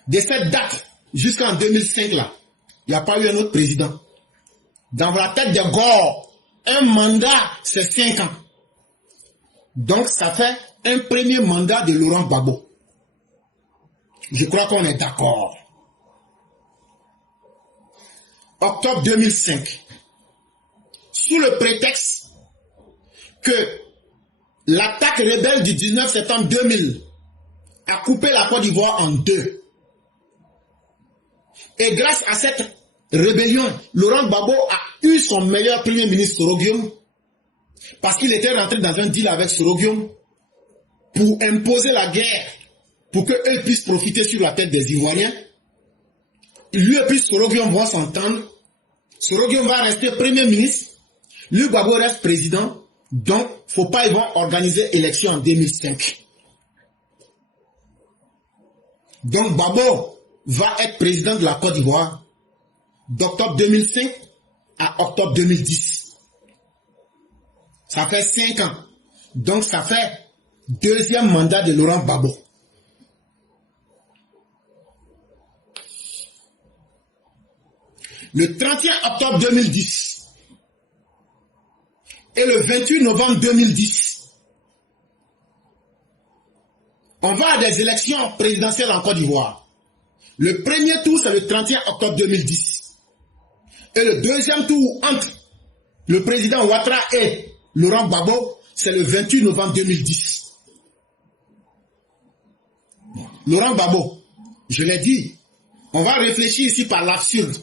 De cette date jusqu'en 2005 là, il n'y a pas eu un autre président. Dans la tête des Gore, un mandat c'est 5 ans. Donc ça fait un premier mandat de Laurent Gbagbo. Je crois qu'on est d'accord. Octobre 2005. Sous le prétexte que l'attaque rebelle du 19 septembre 2000 a coupé la Côte d'Ivoire en deux. Et grâce à cette rébellion, Laurent Gbagbo a eu son meilleur premier ministre Soroguium, parce qu'il était rentré dans un deal avec Soroguium pour imposer la guerre, pour qu'eux puissent profiter sur la tête des Ivoiriens. Lui et puis Soroguium vont s'entendre. Soroguium va rester premier ministre. Lui, Gbagbo reste président. Donc, faut pas, ils vont organiser élection en 2005. Donc, Gbagbo va être président de la Côte d'Ivoire d'octobre 2005 à octobre 2010. Ça fait 5 ans. Donc, ça fait deuxième mandat de Laurent Gbagbo. le 31 octobre 2010 et le 28 novembre 2010, on va à des élections présidentielles en Côte d'Ivoire. Le premier tour, c'est le 31 octobre 2010. Et le deuxième tour entre le président Ouattara et Laurent Gbagbo, c'est le 28 novembre 2010. Laurent Gbagbo, je l'ai dit, on va réfléchir ici par l'absurde.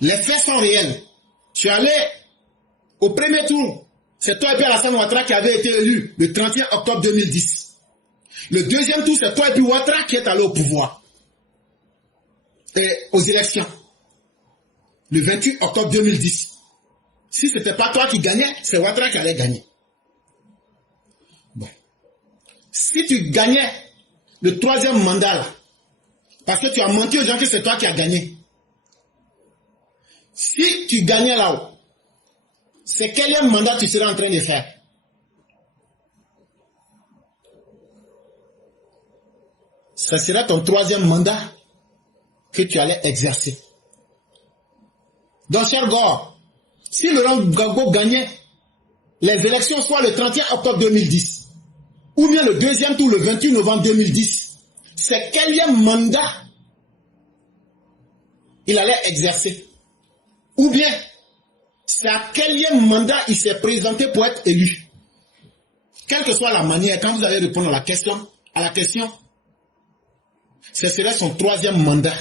Les faits sont réels. Tu es allé au premier tour. C'est toi et puis Alassane Ouattara qui avait été élu le 31 octobre 2010. Le deuxième tour, c'est toi et puis Ouattara qui est allé au pouvoir. Et aux élections. Le 28 octobre 2010. Si ce n'était pas toi qui gagnais, c'est Ouattara qui allait gagner. Bon. Si tu gagnais le troisième mandat, là, parce que tu as menti aux gens que c'est toi qui as gagné. Si tu gagnais là-haut, c'est quel mandat tu serais en train de faire? Ce serait ton troisième mandat que tu allais exercer. Donc, cher Gore, si Laurent Gbagbo gagnait les élections soit le 31 octobre 2010, ou bien le deuxième tour le 28 novembre 2010, c'est quel mandat il allait exercer? Ou bien, c'est à quel mandat il s'est présenté pour être élu? Quelle que soit la manière, quand vous allez répondre à la question, ce serait son troisième mandat.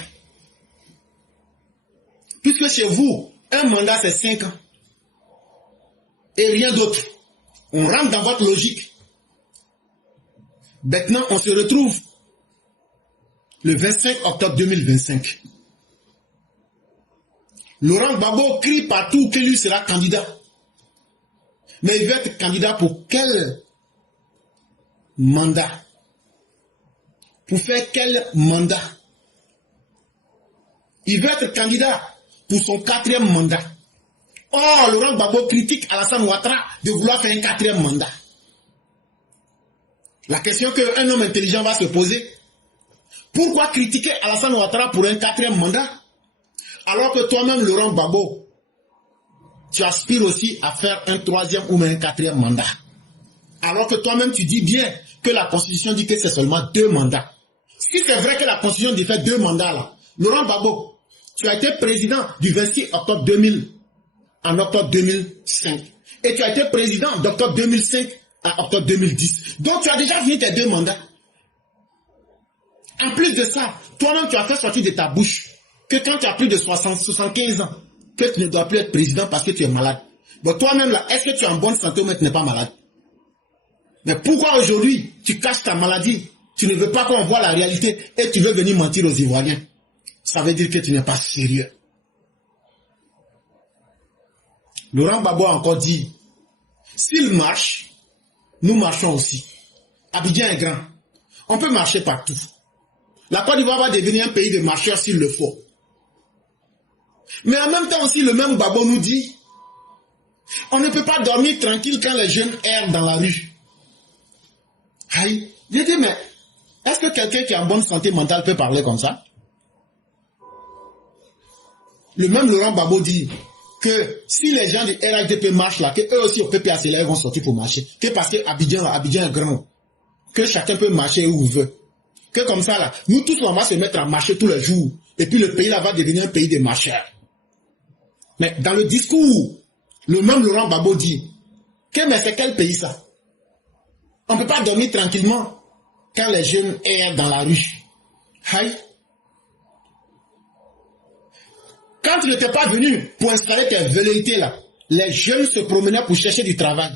Puisque chez vous, un mandat c'est 5 ans. Et rien d'autre. On rentre dans votre logique. Maintenant, on se retrouve le 25 octobre 2025. Laurent Gbagbo crie partout que lui sera candidat. Mais il veut être candidat pour quel mandat? Pour faire quel mandat? Il veut être candidat pour son 4e mandat. Or, Laurent Gbagbo critique Alassane Ouattara de vouloir faire un 4e mandat. La question qu'un homme intelligent va se poser, pourquoi critiquer Alassane Ouattara pour un 4e mandat, alors que toi-même, Laurent Gbagbo, tu aspires aussi à faire un 3e ou même un 4e mandat. Alors que toi-même, tu dis bien que la Constitution dit que c'est seulement 2 mandats. Si c'est vrai que la Constitution dit fait 2 mandats là, Laurent Gbagbo, tu as été président du 26 octobre 2000 en octobre 2005. Et tu as été président d'octobre 2005 à octobre 2010. Donc tu as déjà fini tes 2 mandats. En plus de ça, toi-même tu as fait sortir de ta bouche que quand tu as plus de 75 ans, que tu ne dois plus être président parce que tu es malade. Donc toi-même là, est-ce que tu es en bonne santé ou mais tu n'es pas malade? Mais pourquoi aujourd'hui tu caches ta maladie? Tu ne veux pas qu'on voit la réalité et tu veux venir mentir aux Ivoiriens. Ça veut dire que tu n'es pas sérieux. Laurent Gbagbo a encore dit, s'il marche, nous marchons aussi. Abidjan est grand. On peut marcher partout. La Côte d'Ivoire va devenir un pays de marcheurs s'il le faut. Mais en même temps aussi, le même Gbagbo nous dit, on ne peut pas dormir tranquille quand les jeunes errent dans la rue. Aïe, j'ai dit, mais est-ce que quelqu'un qui a une bonne santé mentale peut parler comme ça? Le même Laurent Gbagbo dit que si les gens du RHDP marchent là, que eux aussi au PPACLR vont sortir pour marcher. Que parce que Abidjan est grand. Que chacun peut marcher où il veut. Que comme ça là, nous tous on va se mettre à marcher tous les jours. Et puis le pays là va devenir un pays de marcheurs. Mais dans le discours, le même Laurent Gbagbo dit que mais c'est quel pays ça? On ne peut pas dormir tranquillement quand les jeunes errent dans la rue. Aïe. Quand tu n'étais pas venu pour installer tes velléités là, les jeunes se promenaient pour chercher du travail.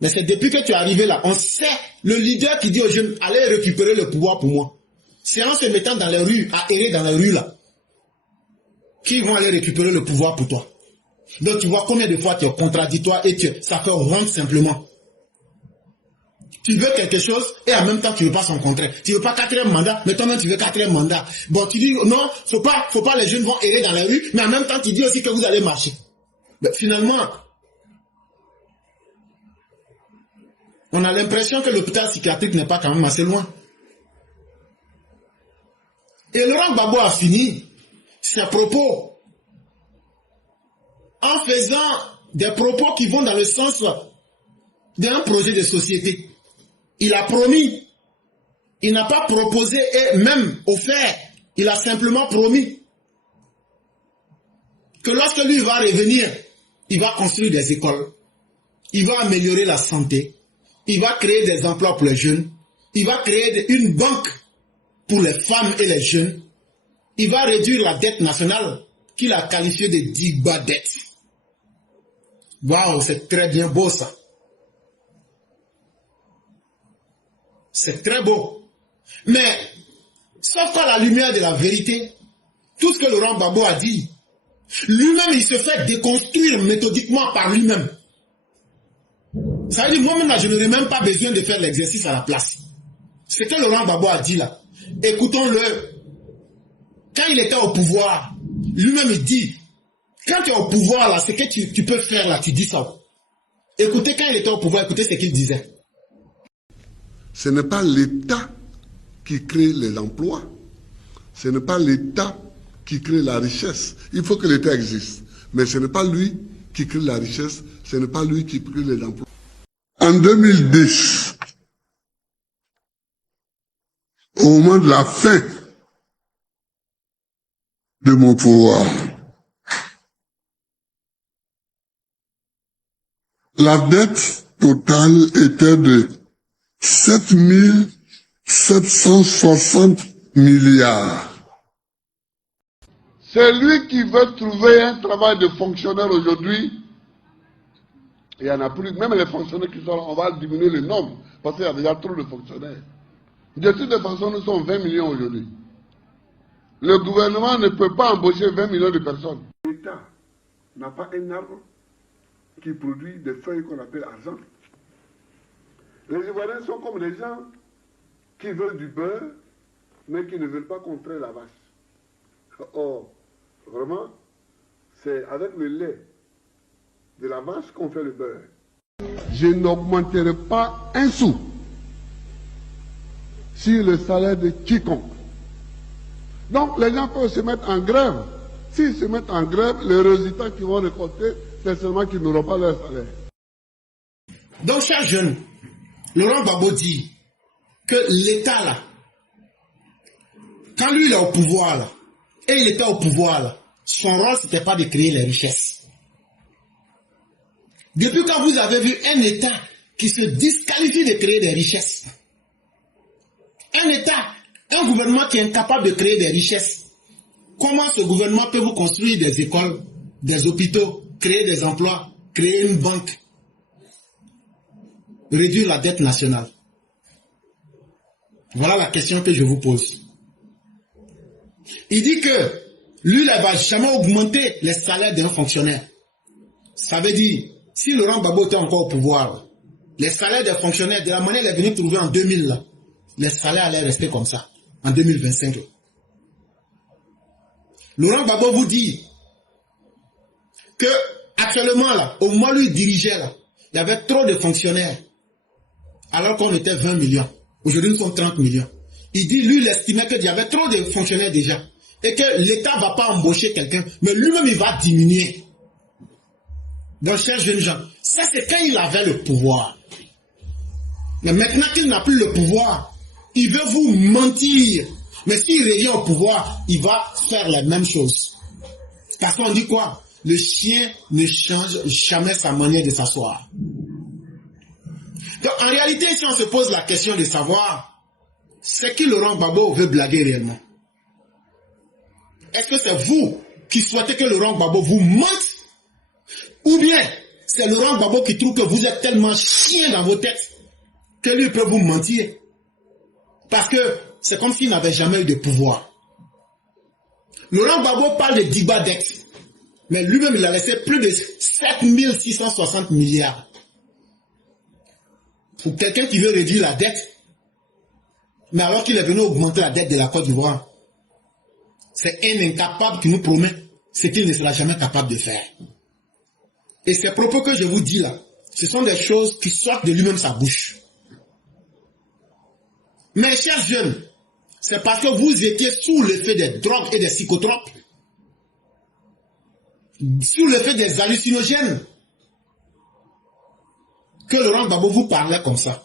Mais c'est depuis que tu es arrivé là, on sait le leader qui dit aux jeunes, allez récupérer le pouvoir pour moi. C'est en se mettant dans les rues, à errer dans les rues là, qu'ils vont aller récupérer le pouvoir pour toi. Donc tu vois combien de fois tu es contradictoire et ça fait honte simplement. Tu veux quelque chose et en même temps tu ne veux pas son contraire. Tu ne veux pas 4e mandat, mais toi-même tu veux 4e mandat. Bon, tu dis non, faut pas les jeunes vont errer dans la rue, mais en même temps tu dis aussi que vous allez marcher. Mais finalement, on a l'impression que l'hôpital psychiatrique n'est pas quand même assez loin. Et Laurent Gbagbo a fini ses propos en faisant des propos qui vont dans le sens d'un projet de société. Il a promis. Il n'a pas proposé et même offert. Il a simplement promis que lorsque lui va revenir, il va construire des écoles. Il va améliorer la santé. Il va créer des emplois pour les jeunes. Il va créer une banque pour les femmes et les jeunes. Il va réduire la dette nationale qu'il a qualifiée de Digba dette. Waouh, c'est très bien beau ça. C'est très beau. Mais, sauf qu'à la lumière de la vérité, tout ce que Laurent Gbagbo a dit, lui-même il se fait déconstruire méthodiquement par lui-même. Ça veut dire, moi-même là, je n'aurais même pas besoin de faire l'exercice à la place. Ce que Laurent Gbagbo a dit là, écoutons-le. Quand il était au pouvoir, lui-même il dit, quand tu es au pouvoir là, ce que tu peux faire là, tu dis ça. Écoutez, quand il était au pouvoir, écoutez ce qu'il disait. Ce n'est pas l'État qui crée les emplois. Ce n'est pas l'État qui crée la richesse. Il faut que l'État existe. Mais ce n'est pas lui qui crée la richesse. Ce n'est pas lui qui crée les emplois. En 2010, au moment de la fin de mon pouvoir, la dette totale était de 7 760 milliards. C'est lui qui veut trouver un travail de fonctionnaire aujourd'hui. Il n'y en a plus. Même les fonctionnaires qui sont là, on va diminuer le nombre. Parce qu'il y a déjà trop de fonctionnaires. De toute façon, nous sommes 20 millions aujourd'hui. Le gouvernement ne peut pas embaucher 20 millions de personnes. L'État n'a pas un arbre qui produit des feuilles qu'on appelle argent. Les Ivoiriens sont comme les gens qui veulent du beurre, mais qui ne veulent pas contrer la vache. Or, vraiment, c'est avec le lait de la vache qu'on fait le beurre. Je n'augmenterai pas un sou sur le salaire de quiconque. Donc, les gens peuvent se mettre en grève. S'ils se mettent en grève, le résultat qu'ils vont récolter, c'est seulement qu'ils n'auront pas leur salaire. Donc, chers jeunes, Laurent Gbagbo dit que l'État là, quand lui il est au pouvoir là, et il était au pouvoir là, son rôle c'était pas de créer les richesses. Depuis quand vous avez vu un État qui se disqualifie de créer des richesses, un État, un gouvernement qui est incapable de créer des richesses, comment ce gouvernement peut vous construire des écoles, des hôpitaux, créer des emplois, créer une banque, réduire la dette nationale? Voilà la question que je vous pose. Il dit que lui, il ne va jamais augmenter les salaires d'un fonctionnaire. Ça veut dire, si Laurent Gbagbo était encore au pouvoir, les salaires des fonctionnaires, de la manière qu'il est venu trouver en 2000, là, les salaires allaient rester comme ça, en 2025. Là. Laurent Gbagbo vous dit que actuellement, là, au moment où il dirigeait, là, il y avait trop de fonctionnaires, alors qu'on était 20 millions. Aujourd'hui, nous sommes 30 millions. Il dit, lui, il estimait qu'il y avait trop de fonctionnaires déjà, et que l'État ne va pas embaucher quelqu'un, mais lui-même, il va diminuer. Donc, chers jeunes gens, ça c'est quand il avait le pouvoir. Mais maintenant qu'il n'a plus le pouvoir, il veut vous mentir. Mais s'il revient au pouvoir, il va faire la même chose. Parce qu'on dit quoi? Le chien ne change jamais sa manière de s'asseoir. Donc en réalité, si on se pose la question de savoir, c'est qui Laurent Gbagbo veut blaguer réellement? Est-ce que c'est vous qui souhaitez que Laurent Gbagbo vous mente? Ou bien c'est Laurent Gbagbo qui trouve que vous êtes tellement chien dans vos têtes que lui peut vous mentir? Parce que c'est comme s'il n'avait jamais eu de pouvoir. Laurent Gbagbo parle de Digba dette, mais lui-même il a laissé plus de 7660 milliards. Pour quelqu'un qui veut réduire la dette, mais alors qu'il est venu augmenter la dette de la Côte d'Ivoire, c'est un incapable qui nous promet ce qu'il ne sera jamais capable de faire. Et ces propos que je vous dis là, ce sont des choses qui sortent de lui-même sa bouche. Mes chers jeunes, c'est parce que vous étiez sous l'effet des drogues et des psychotropes sous l'effet des hallucinogènes, que Laurent Gbagbo vous parlait comme ça.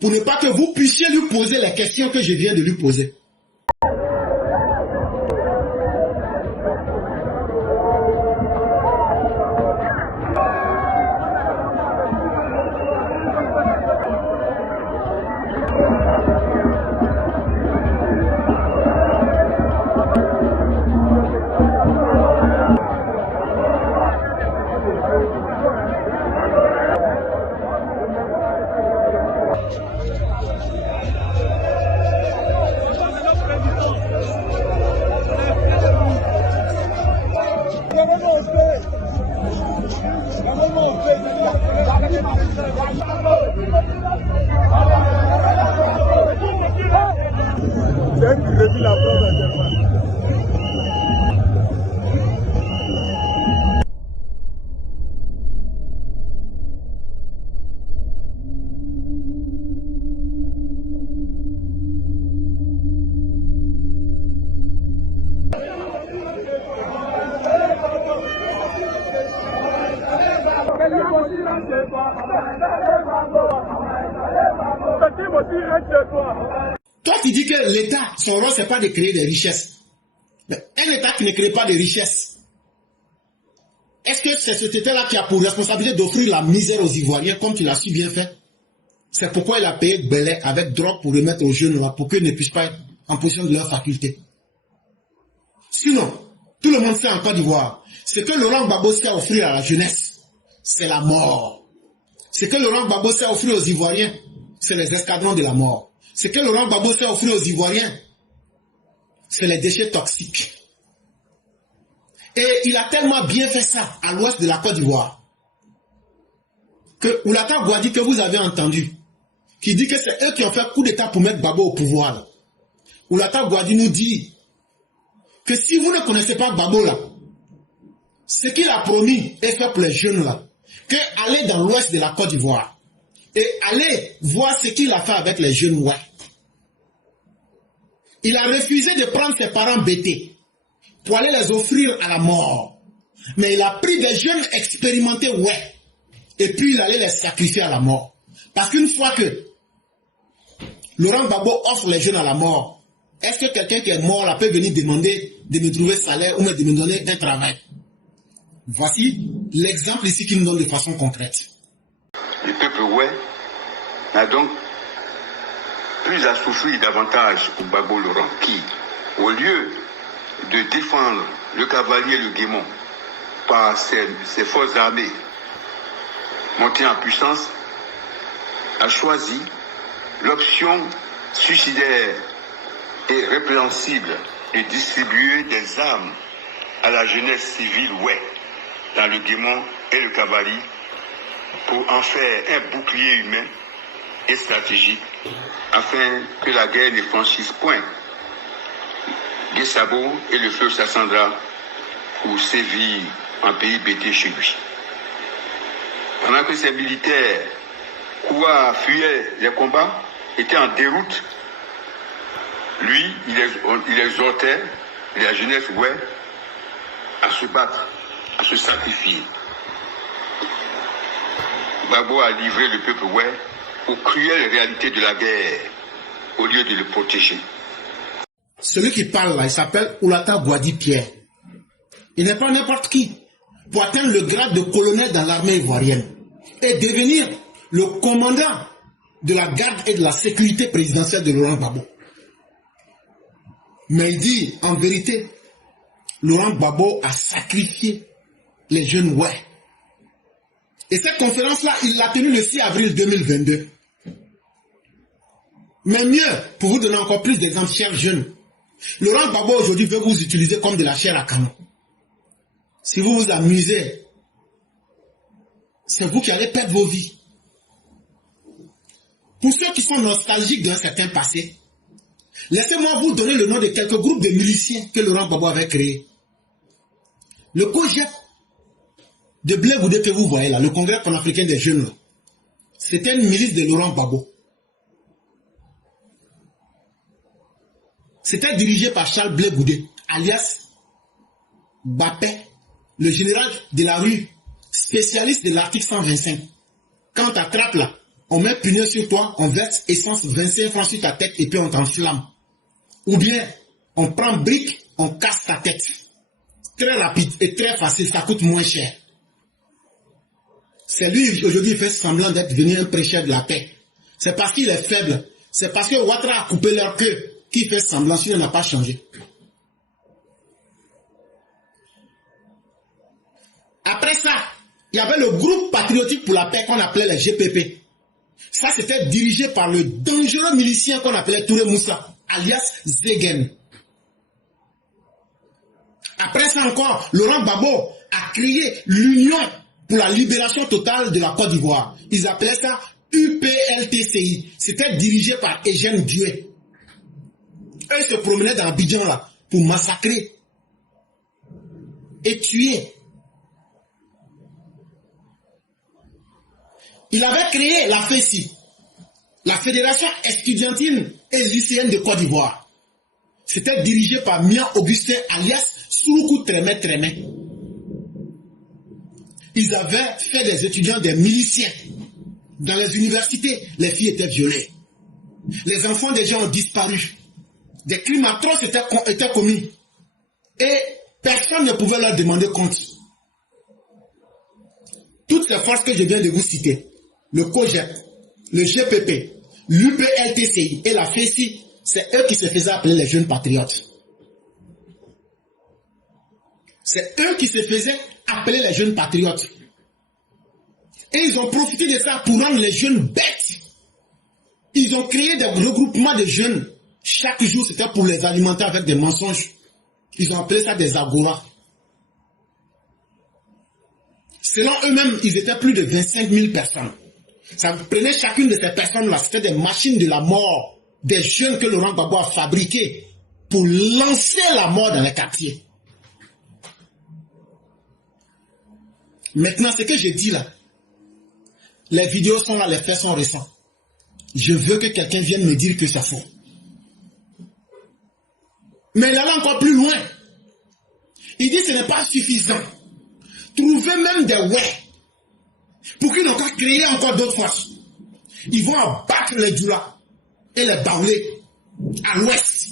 Pour ne pas que vous puissiez lui poser les questions que je viens de lui poser. Toi, tu dis que l'État, son rôle, c'est pas de créer des richesses. Mais un État qui ne crée pas de richesses, est-ce que c'est cet État-là qui a pour responsabilité d'offrir la misère aux Ivoiriens, comme tu l'as si bien fait? C'est pourquoi il a payé Belay avec drogue pour remettre aux jeunes là, pour qu'ils ne puissent pas être en position de leur faculté. Sinon, tout le monde sait en Côte d'Ivoire, ce que Laurent Gbagbo sait offrir à la jeunesse, c'est la mort. Ce que Laurent Gbagbo sait offrir aux Ivoiriens, c'est les escadrons de la mort. Ce que Laurent Gbagbo sait offrir aux Ivoiriens, c'est les déchets toxiques. Et il a tellement bien fait ça à l'ouest de la Côte d'Ivoire que Oulata Gouadi, que vous avez entendu, qui dit que c'est eux qui ont fait coup d'État pour mettre Gbagbo au pouvoir. Oulata Gouadi nous dit que si vous ne connaissez pas Gbagbo là, ce qu'il a promis et fait pour les jeunes là, que aller dans l'ouest de la Côte d'Ivoire et aller voir ce qu'il a fait avec les jeunes, ouais. Il a refusé de prendre ses parents bêtés pour aller les offrir à la mort. Mais il a pris des jeunes expérimentés, ouais. Et puis il allait les sacrifier à la mort. Parce qu'une fois que Laurent Gbagbo offre les jeunes à la mort, est-ce que quelqu'un qui est mort là peut venir demander de me trouver salaire ou de me donner un travail? Voici l'exemple ici qu'il nous donne de façon concrète. Le peuple ouais n'a donc plus à souffrir davantage pour Gbagbo Laurent qui, au lieu de défendre le cavalier le Guémon par ses forces armées montées en puissance, a choisi l'option suicidaire et répréhensible de distribuer des armes à la jeunesse civile, ouais, dans le Guémon et le cavalier, pour en faire un bouclier humain et stratégique, afin que la guerre ne franchisse point des sabots et le feu Sassandra pour sévir en pays bêté chez lui. Pendant que ces militaires fuyaient les combats, étaient en déroute, lui, il exhortait la jeunesse, ouais, à se battre, à se sacrifier. Gbagbo a livré le peuple, ouais, aux cruelles réalités de la guerre, au lieu de le protéger. Celui qui parle là, il s'appelle Oulata Gouadi Pierre. Il n'est pas n'importe qui. Pour atteindre le grade de colonel dans l'armée ivoirienne et devenir le commandant de la garde et de la sécurité présidentielle de Laurent Gbagbo. Mais il dit, en vérité, Laurent Gbagbo a sacrifié les jeunes, ouais. Et cette conférence-là, il l'a tenue le 6 avril 2022. Mais mieux, pour vous donner encore plus d'exemples, chers jeunes, Laurent Gbagbo aujourd'hui veut vous utiliser comme de la chair à canon. Si vous vous amusez, c'est vous qui allez perdre vos vies. Pour ceux qui sont nostalgiques d'un certain passé, laissez-moi vous donner le nom de quelques groupes de miliciens que Laurent Gbagbo avait créés. Le COJEP de Blé Goudé que vous voyez là, le Congrès panafricain des jeunes, c'était une milice de Laurent Gbagbo. C'était dirigé par Charles Blé Goudé, alias Bapé le général de la rue, spécialiste de l'article 125. Quand tu attrapes là, on met punier sur toi, on verse essence 25 francs sur ta tête et puis on t'enflamme. Ou bien, on prend brique, on casse ta tête. Très rapide et très facile, ça coûte moins cher. C'est lui, aujourd'hui, il fait semblant d'être devenu un prêcheur de la paix. C'est parce qu'il est faible. C'est parce que Ouattara a coupé leur queue qu'il fait semblant, s'il n'a pas changé. Après ça, il y avait le groupe patriotique pour la paix qu'on appelait les GPP. Ça, c'était dirigé par le dangereux milicien qu'on appelait Touré Moussa, alias Zegen. Après ça encore, Laurent Gbagbo a créé l'Union pour la libération totale de la Côte d'Ivoire. Ils appelaient ça UPLTCI. C'était dirigé par Eugène Dioué. Eux se promenaient dans Abidjan là pour massacrer et tuer. Il avait créé la FESI, la Fédération estudiantine et lycéenne de Côte d'Ivoire. C'était dirigé par Mian Augustin alias Souroukou Trémé Trémé. Ils avaient fait des étudiants des miliciens. Dans les universités, les filles étaient violées. Les enfants des gens ont disparu. Des crimes atroces étaient commis. Et personne ne pouvait leur demander compte. Toutes ces forces que je viens de vous citer, le COGEP, le GPP, l'UPLTCI et la FESI, c'est eux qui se faisaient appeler les jeunes patriotes. C'est eux qui se faisaient appeler les jeunes patriotes. Et ils ont profité de ça pour rendre les jeunes bêtes. Ils ont créé des regroupements de jeunes. Chaque jour, c'était pour les alimenter avec des mensonges. Ils ont appelé ça des agoras. Selon eux-mêmes, ils étaient plus de 25 000 personnes. Ça prenait chacune de ces personnes-là. C'était des machines de la mort. Des jeunes que Laurent Gbagbo a fabriqués pour lancer la mort dans les quartiers. Maintenant, ce que je dis là, les vidéos sont là, les faits sont récents. Je veux que quelqu'un vienne me dire que c'est faux. Mais il allait encore plus loin. Il dit que ce n'est pas suffisant. Trouvez même des ouais pour qu'ils n'ont qu'à créer encore d'autres forces. Ils vont abattre les Djoula et les Baoulés à l'ouest.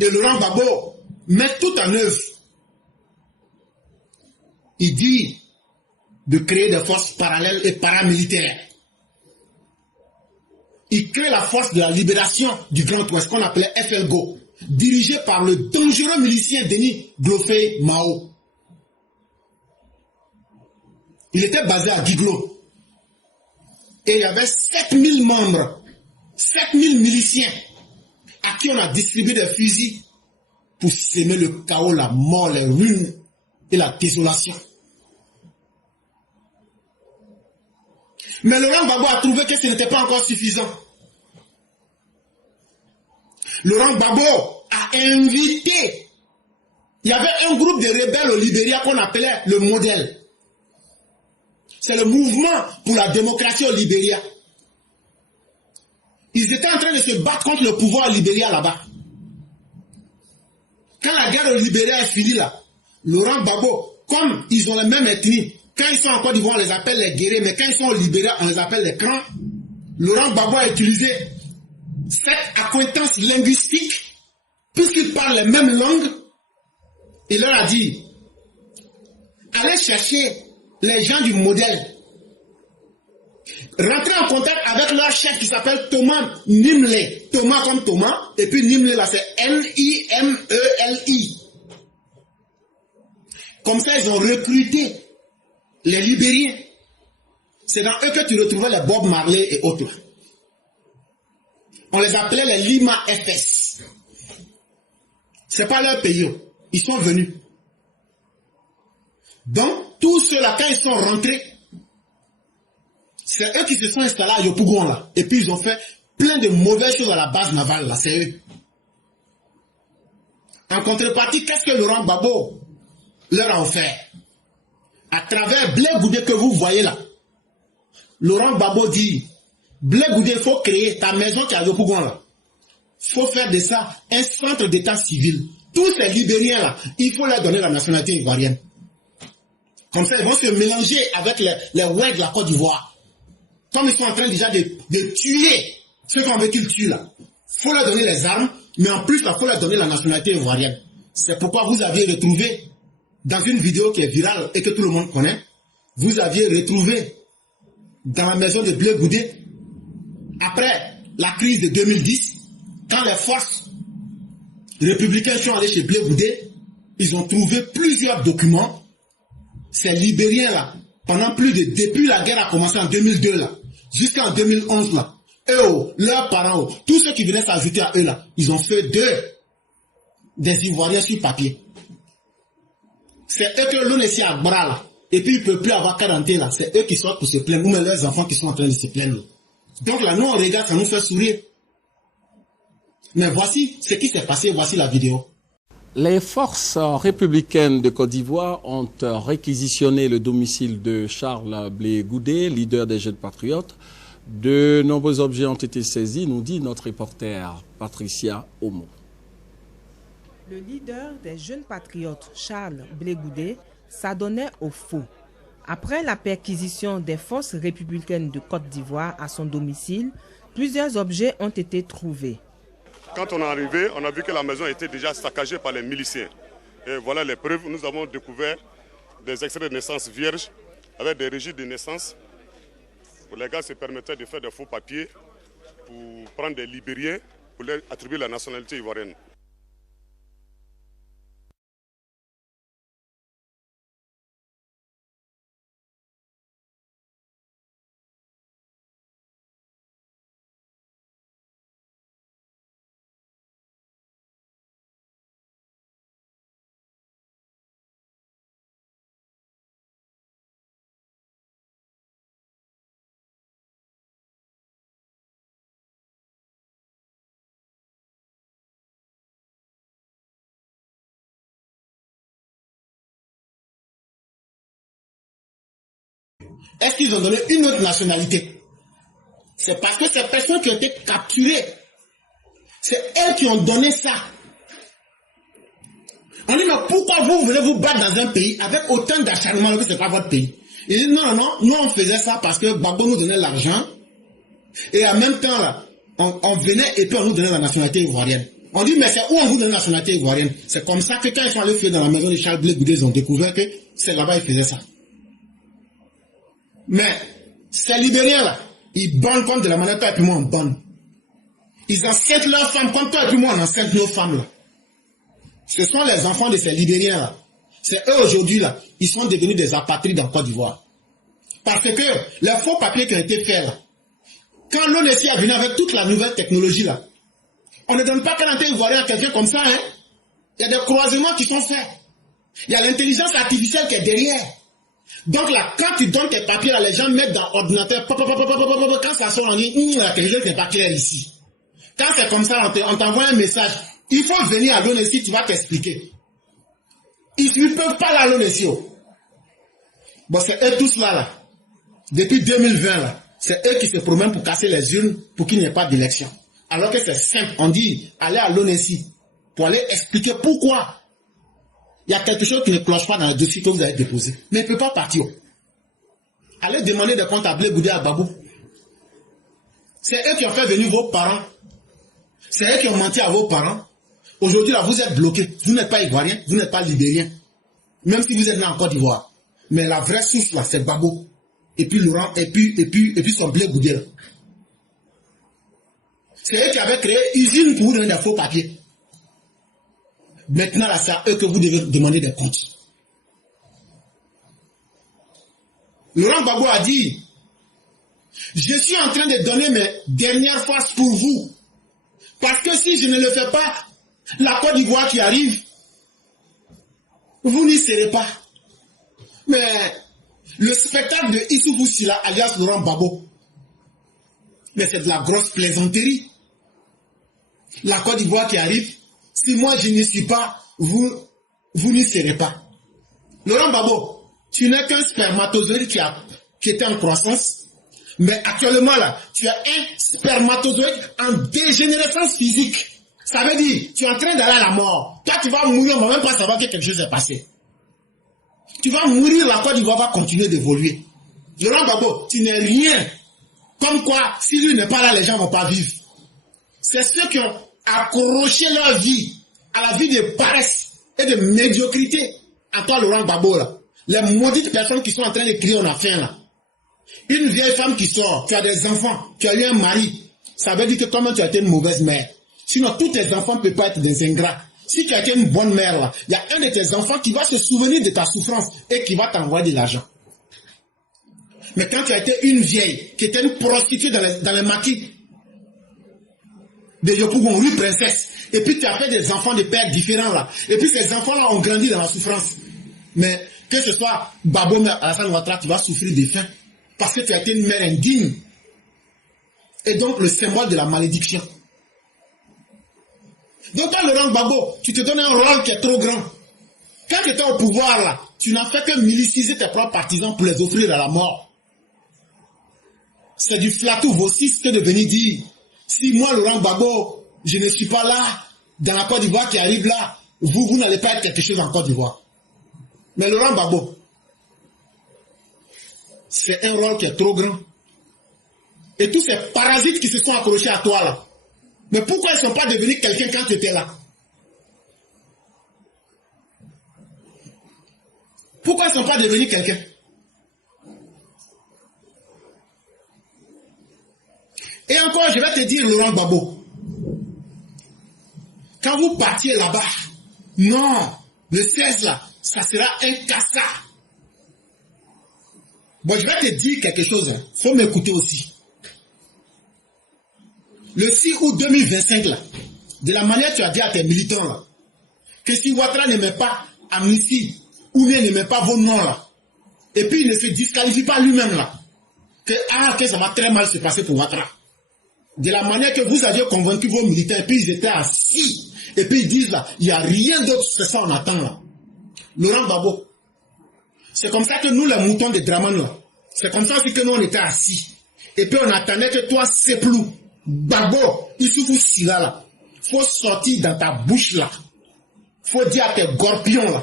Et Laurent Gbagbo met tout en œuvre. Il dit de créer des forces parallèles et paramilitaires. Il crée la force de la libération du Grand Ouest qu'on appelait FLGO, dirigée par le dangereux milicien Denis Glofé Mao. Il était basé à Guiglo. Et il y avait 7000 membres, 7000 miliciens à qui on a distribué des fusils pour s'aimer le chaos, la mort, les ruines et la désolation. Mais Laurent Gbagbo a trouvé que ce n'était pas encore suffisant. Laurent Gbagbo a invité. Il y avait un groupe de rebelles au Libéria qu'on appelait le Modèle. C'est le mouvement pour la démocratie au Libéria. Ils étaient en train de se battre contre le pouvoir au Libéria là-bas. Quand la guerre au Libéria est finie là, Laurent Gbagbo, comme ils ont la même ethnie, quand ils sont en Côte d'Ivoire, on les appelle les guerriers, mais quand ils sont au Libéria, on les appelle les crans. Laurent Gbagbo a utilisé cette acquaintance linguistique, puisqu'ils parlent les mêmes langues. Il leur a dit, allez chercher les gens du Modèle. Rentrez en contact avec leur chef qui s'appelle Thomas Nimley. Thomas comme Thomas, et puis Nimley là c'est N-I-M-E-L-I. Comme ça, ils ont recruté les Libériens. C'est dans eux que tu retrouvais les Bob Marley et autres. On les appelait les Lima FS. C'est pas leur pays. Ils sont venus. Donc, tous ceux-là, quand ils sont rentrés, c'est eux qui se sont installés à Yopougon là. Et puis ils ont fait plein de mauvaises choses à la base navale là. C'est eux. En contrepartie, qu'est-ce que Laurent Gbagbo leur a offert? À travers Blé Goudé que vous voyez là. Laurent Gbagbo dit, Blé Goudé, il faut créer ta maison qui est à Yopougon là. Il faut faire de ça un centre d'état civil. Tous ces Libériens là, il faut leur donner la nationalité ivoirienne. Comme ça, ils vont se mélanger avec les ouais de la Côte d'Ivoire. Comme ils sont en train déjà de tuer ceux qu'on veut qu'ils tuent là. Il faut leur donner les armes, mais en plus, il faut leur donner la nationalité ivoirienne. C'est pourquoi vous aviez retrouvé, dans une vidéo qui est virale et que tout le monde connaît, vous aviez retrouvé dans la maison de Blé Goudé, après la crise de 2010, quand les forces républicaines sont allées chez Blé Goudé, ils ont trouvé plusieurs documents. Ces Libériens là, depuis la guerre a commencé en 2002 là, jusqu'en 2011 là, eux, leurs parents, tous ceux qui venaient s'ajouter à eux là, ils ont fait des Ivoiriens sur papier. C'est eux que l'on est ici à bras là, et puis ils ne peuvent plus avoir 40 là, c'est eux qui sortent pour se plaindre, ou même leurs enfants qui sont en train de se plaindre. Donc là, nous on regarde, ça nous fait sourire. Mais voici ce qui s'est passé, voici la vidéo. Les forces républicaines de Côte d'Ivoire ont réquisitionné le domicile de Charles Blé Goudé, leader des Jeunes Patriotes. De nombreux objets ont été saisis, nous dit notre reporter Patricia Omo. Le leader des Jeunes Patriotes, Charles Blé Goudé, s'adonnait au faux. Après la perquisition des forces républicaines de Côte d'Ivoire à son domicile, plusieurs objets ont été trouvés. Quand on est arrivé, on a vu que la maison était déjà saccagée par les miliciens. Et voilà les preuves. Nous avons découvert des extraits de naissance vierges avec des registres de naissance. Les gars se permettaient de faire des faux papiers pour prendre des Libériens pour leur attribuer la nationalité ivoirienne. Est-ce qu'ils ont donné une autre nationalité? C'est parce que ces personnes qui ont été capturées, c'est elles qui ont donné ça. On dit, mais pourquoi vous venez vous battre dans un pays avec autant d'acharnement que ce n'est pas votre pays? Ils disent, non, nous on faisait ça parce que Gbagbo nous donnait l'argent et en même temps, là, on venait et puis on nous donnait la nationalité ivoirienne. On dit, mais c'est où on vous donne la nationalité ivoirienne? C'est comme ça que quand ils sont allés faire dans la maison de Charles Blé Goudé, ils ont découvert que c'est là-bas ils faisaient ça. Mais ces Libériens là, ils bandent comme de la manière toi et puis moi on bande. Ils enceintent leurs femmes comme toi et puis moi on enceinte nos femmes là. Ce sont les enfants de ces Libériens là. C'est eux aujourd'hui là, ils sont devenus des apatrides en Côte d'Ivoire. Parce que les faux papiers qui ont été faits là, quand l'ONESI est venu avec toute la nouvelle technologie là, on ne donne pas 40 Ivoiriens à quelqu'un comme ça, hein. Il y a des croisements qui sont faits. Il y a l'intelligence artificielle qui est derrière. Donc là, quand tu donnes tes papiers, là, les gens mettent dans l'ordinateur, quand ça sort, on dit, la télévision n'est pas claire ici. Quand c'est comme ça, on t'envoie un message. Il faut venir à l'ONESI, tu vas t'expliquer. Ils ne peuvent pas aller à l'ONESI. Bon, c'est eux tous là. Depuis 2020, là, c'est eux qui se promènent pour casser les urnes pour qu'il n'y ait pas d'élection. Alors que c'est simple, on dit, allez à l'ONESI pour aller expliquer pourquoi. Il y a quelque chose qui ne cloche pas dans le dossier que vous avez déposé. Mais il ne peut pas partir. Allez demander des comptes à Blé Goudé à Babou. C'est eux qui ont fait venir vos parents. C'est eux qui ont menti à vos parents. Aujourd'hui, là, vous êtes bloqués. Vous n'êtes pas Ivoirien, vous n'êtes pas Libérien. Même si vous êtes né en Côte d'Ivoire. Mais la vraie source, là, c'est Babou. Et puis Laurent, et puis son Blé Goudé, là. C'est eux qui avaient créé usine pour vous donner des faux papiers. Maintenant, là, c'est à eux que vous devez demander des comptes. Laurent Gbagbo a dit, je suis en train de donner mes dernières forces pour vous. Parce que si je ne le fais pas, la Côte d'Ivoire qui arrive, vous n'y serez pas. Mais le spectacle de Issoufou Sila, alias Laurent Gbagbo, mais c'est de la grosse plaisanterie. La Côte d'Ivoire qui arrive, si moi je n'y suis pas, vous n'y serez pas. Laurent Gbagbo, tu n'es qu'un spermatozoïde qui était en croissance, mais actuellement là, tu es un spermatozoïde en dégénérescence physique. Ça veut dire, tu es en train d'aller à la mort. Toi tu vas mourir, on ne va même pas savoir que quelque chose est passé. Tu vas mourir, la Côte d'Ivoire va continuer d'évoluer. Laurent Gbagbo, tu n'es rien. Comme quoi, si lui n'est pas là, les gens ne vont pas vivre. C'est ceux qui ont accroché leur vie à la vie de paresse et de médiocrité. À toi, Laurent Gbagbo, là. Les maudites personnes qui sont en train de crier on a faim, là. Une vieille femme qui sort, tu as des enfants, tu as eu un mari. Ça veut dire que toi-même, tu as été une mauvaise mère. Sinon, tous tes enfants ne peuvent pas être des ingrats. Si tu as été une bonne mère, là, il y a un de tes enfants qui va se souvenir de ta souffrance et qui va t'envoyer de l'argent. Mais quand tu as été une vieille, qui était une prostituée dans les maquis de Yopougon, rue Princesse, et puis tu as fait des enfants de pères différents là, et puis ces enfants-là ont grandi dans la souffrance. Mais que ce soit Babo Alassane Ouattara, tu vas souffrir de faim, parce que tu as été une mère indigne. Et donc le symbole de la malédiction. Donc dans Laurent Gbagbo, tu te donnes un rôle qui est trop grand. Quand tu étais au pouvoir là, tu n'as fait que miliciser tes propres partisans pour les offrir à la mort. C'est du flatou vossiste que de venir dire, si moi Laurent Gbagbo, je ne suis pas là, dans la Côte d'Ivoire qui arrive là, vous n'allez pas être quelque chose en Côte d'Ivoire. Mais Laurent Gbagbo, c'est un rôle qui est trop grand. Et tous ces parasites qui se sont accrochés à toi là, mais pourquoi ils ne sont pas devenus quelqu'un quand tu étais là? Pourquoi ils ne sont pas devenus quelqu'un? Et encore, je vais te dire, Laurent Gbagbo, quand vous partiez là-bas, non, le 16 là, ça sera un cassa. Bon, je vais te dire quelque chose, il faut m'écouter aussi. Le 6 août 2025 là, de la manière que tu as dit à tes militants là, que si Ouattara ne met pas amnistie, ou bien ne met pas vos noms là, et puis il ne se disqualifie pas lui-même là, que ça va très mal se passer pour Ouattara. De la manière que vous aviez convaincu vos militants, et puis ils étaient assis, et puis ils disent là, il n'y a rien d'autre, c'est ça on attend là. Laurent Gbagbo, c'est comme ça que nous les moutons de Dramane là, c'est comme ça aussi que nous on était assis, et puis on attendait que toi Seplou, Gbagbo, Issoufou Sira là, faut sortir dans ta bouche là, faut dire à tes gorpions là,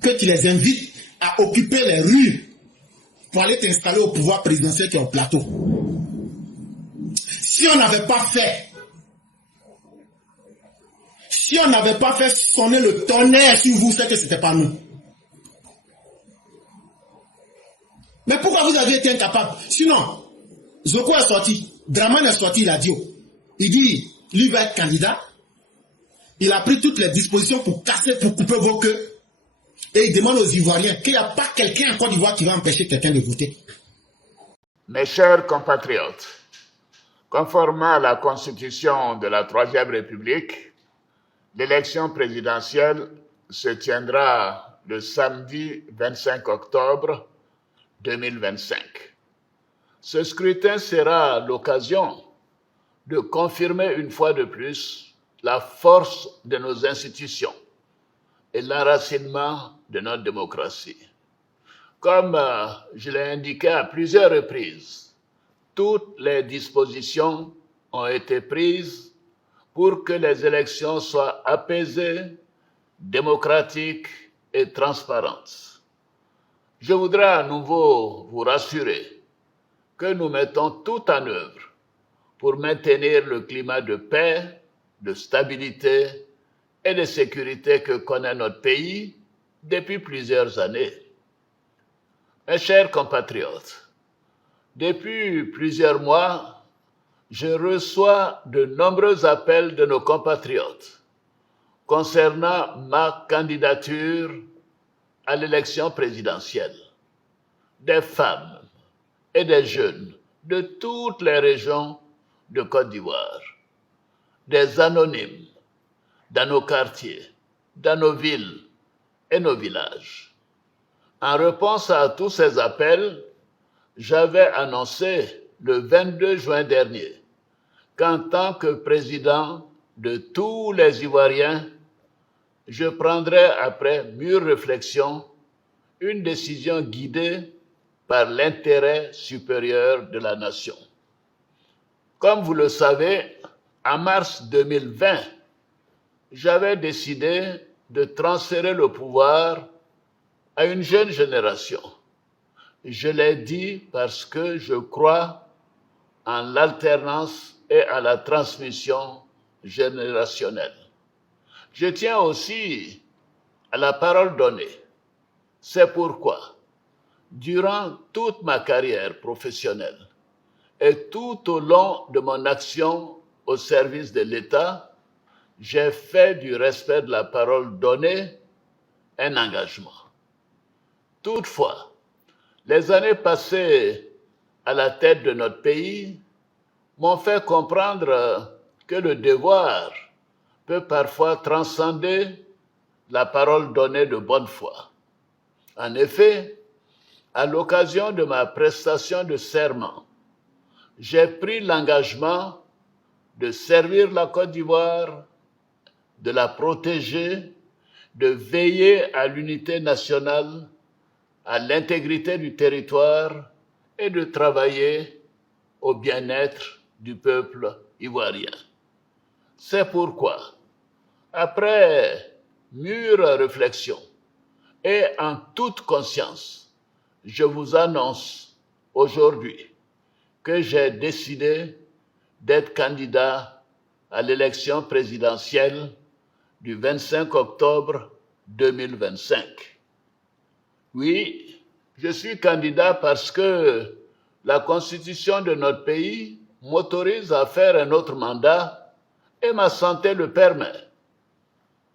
que tu les invites à occuper les rues pour aller t'installer au pouvoir présidentiel qui est au plateau. Si on n'avait pas fait sonner le tonnerre sur vous, c'est que ce n'était pas nous. Mais pourquoi vous avez été incapable? Sinon, Zoko est sorti, Dramane est sorti, il a dit, il dit, lui va être candidat, il a pris toutes les dispositions pour casser, pour couper vos queues, et il demande aux Ivoiriens qu'il n'y a pas quelqu'un en Côte d'Ivoire qui va empêcher quelqu'un de voter. Mes chers compatriotes, conformément à la Constitution de la Troisième République, l'élection présidentielle se tiendra le samedi 25 octobre 2025. Ce scrutin sera l'occasion de confirmer une fois de plus la force de nos institutions et l'enracinement de notre démocratie. Comme je l'ai indiqué à plusieurs reprises, toutes les dispositions ont été prises pour que les élections soient apaisées, démocratiques et transparentes. Je voudrais à nouveau vous rassurer que nous mettons tout en œuvre pour maintenir le climat de paix, de stabilité et de sécurité que connaît notre pays depuis plusieurs années. Mes chers compatriotes, depuis plusieurs mois, je reçois de nombreux appels de nos compatriotes concernant ma candidature à l'élection présidentielle. Des femmes et des jeunes de toutes les régions de Côte d'Ivoire, des anonymes dans nos quartiers, dans nos villes et nos villages. En réponse à tous ces appels, j'avais annoncé le 22 juin dernier qu'en tant que président de tous les Ivoiriens, je prendrai après mûre réflexion une décision guidée par l'intérêt supérieur de la nation. Comme vous le savez, en mars 2020, j'avais décidé de transférer le pouvoir à une jeune génération. Je l'ai dit parce que je crois en l'alternance et à la transmission générationnelle. Je tiens aussi à la parole donnée. C'est pourquoi, durant toute ma carrière professionnelle et tout au long de mon action au service de l'État, j'ai fait du respect de la parole donnée un engagement. Toutefois, les années passées à la tête de notre pays m'ont fait comprendre que le devoir peut parfois transcender la parole donnée de bonne foi. En effet, à l'occasion de ma prestation de serment, j'ai pris l'engagement de servir la Côte d'Ivoire, de la protéger, de veiller à l'unité nationale, à l'intégrité du territoire et de travailler au bien-être du peuple ivoirien. C'est pourquoi, après mûre réflexion et en toute conscience, je vous annonce aujourd'hui que j'ai décidé d'être candidat à l'élection présidentielle du 25 octobre 2025. Oui, je suis candidat parce que la Constitution de notre pays m'autorise à faire un autre mandat et ma santé le permet.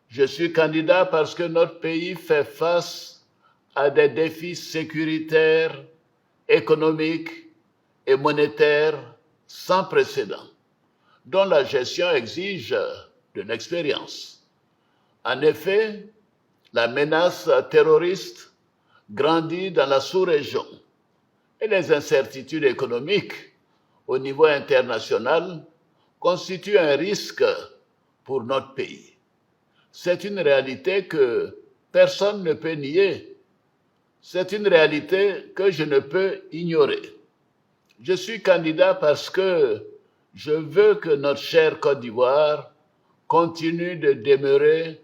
Je suis candidat parce que notre pays fait face à des défis sécuritaires, économiques et monétaires sans précédent, dont la gestion exige de l'expérience. En effet, la menace terroriste grandit dans la sous-région et les incertitudes économiques au niveau international constituent un risque pour notre pays. C'est une réalité que personne ne peut nier. C'est une réalité que je ne peux ignorer. Je suis candidat parce que je veux que notre chère Côte d'Ivoire continue de demeurer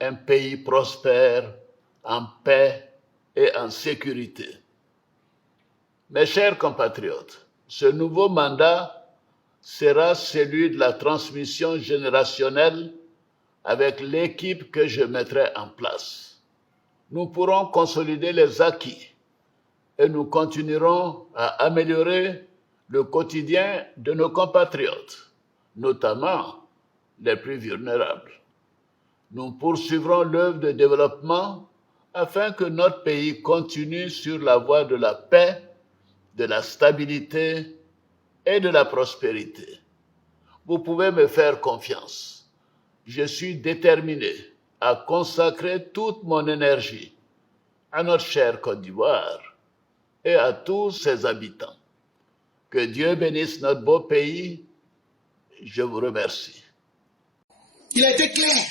un pays prospère, en paix et en sécurité. Mes chers compatriotes, ce nouveau mandat sera celui de la transmission générationnelle avec l'équipe que je mettrai en place. Nous pourrons consolider les acquis et nous continuerons à améliorer le quotidien de nos compatriotes, notamment les plus vulnérables. Nous poursuivrons l'œuvre de développement afin que notre pays continue sur la voie de la paix, de la stabilité et de la prospérité. Vous pouvez me faire confiance. Je suis déterminé à consacrer toute mon énergie à notre chère Côte d'Ivoire et à tous ses habitants. Que Dieu bénisse notre beau pays. Je vous remercie. Il a été clair.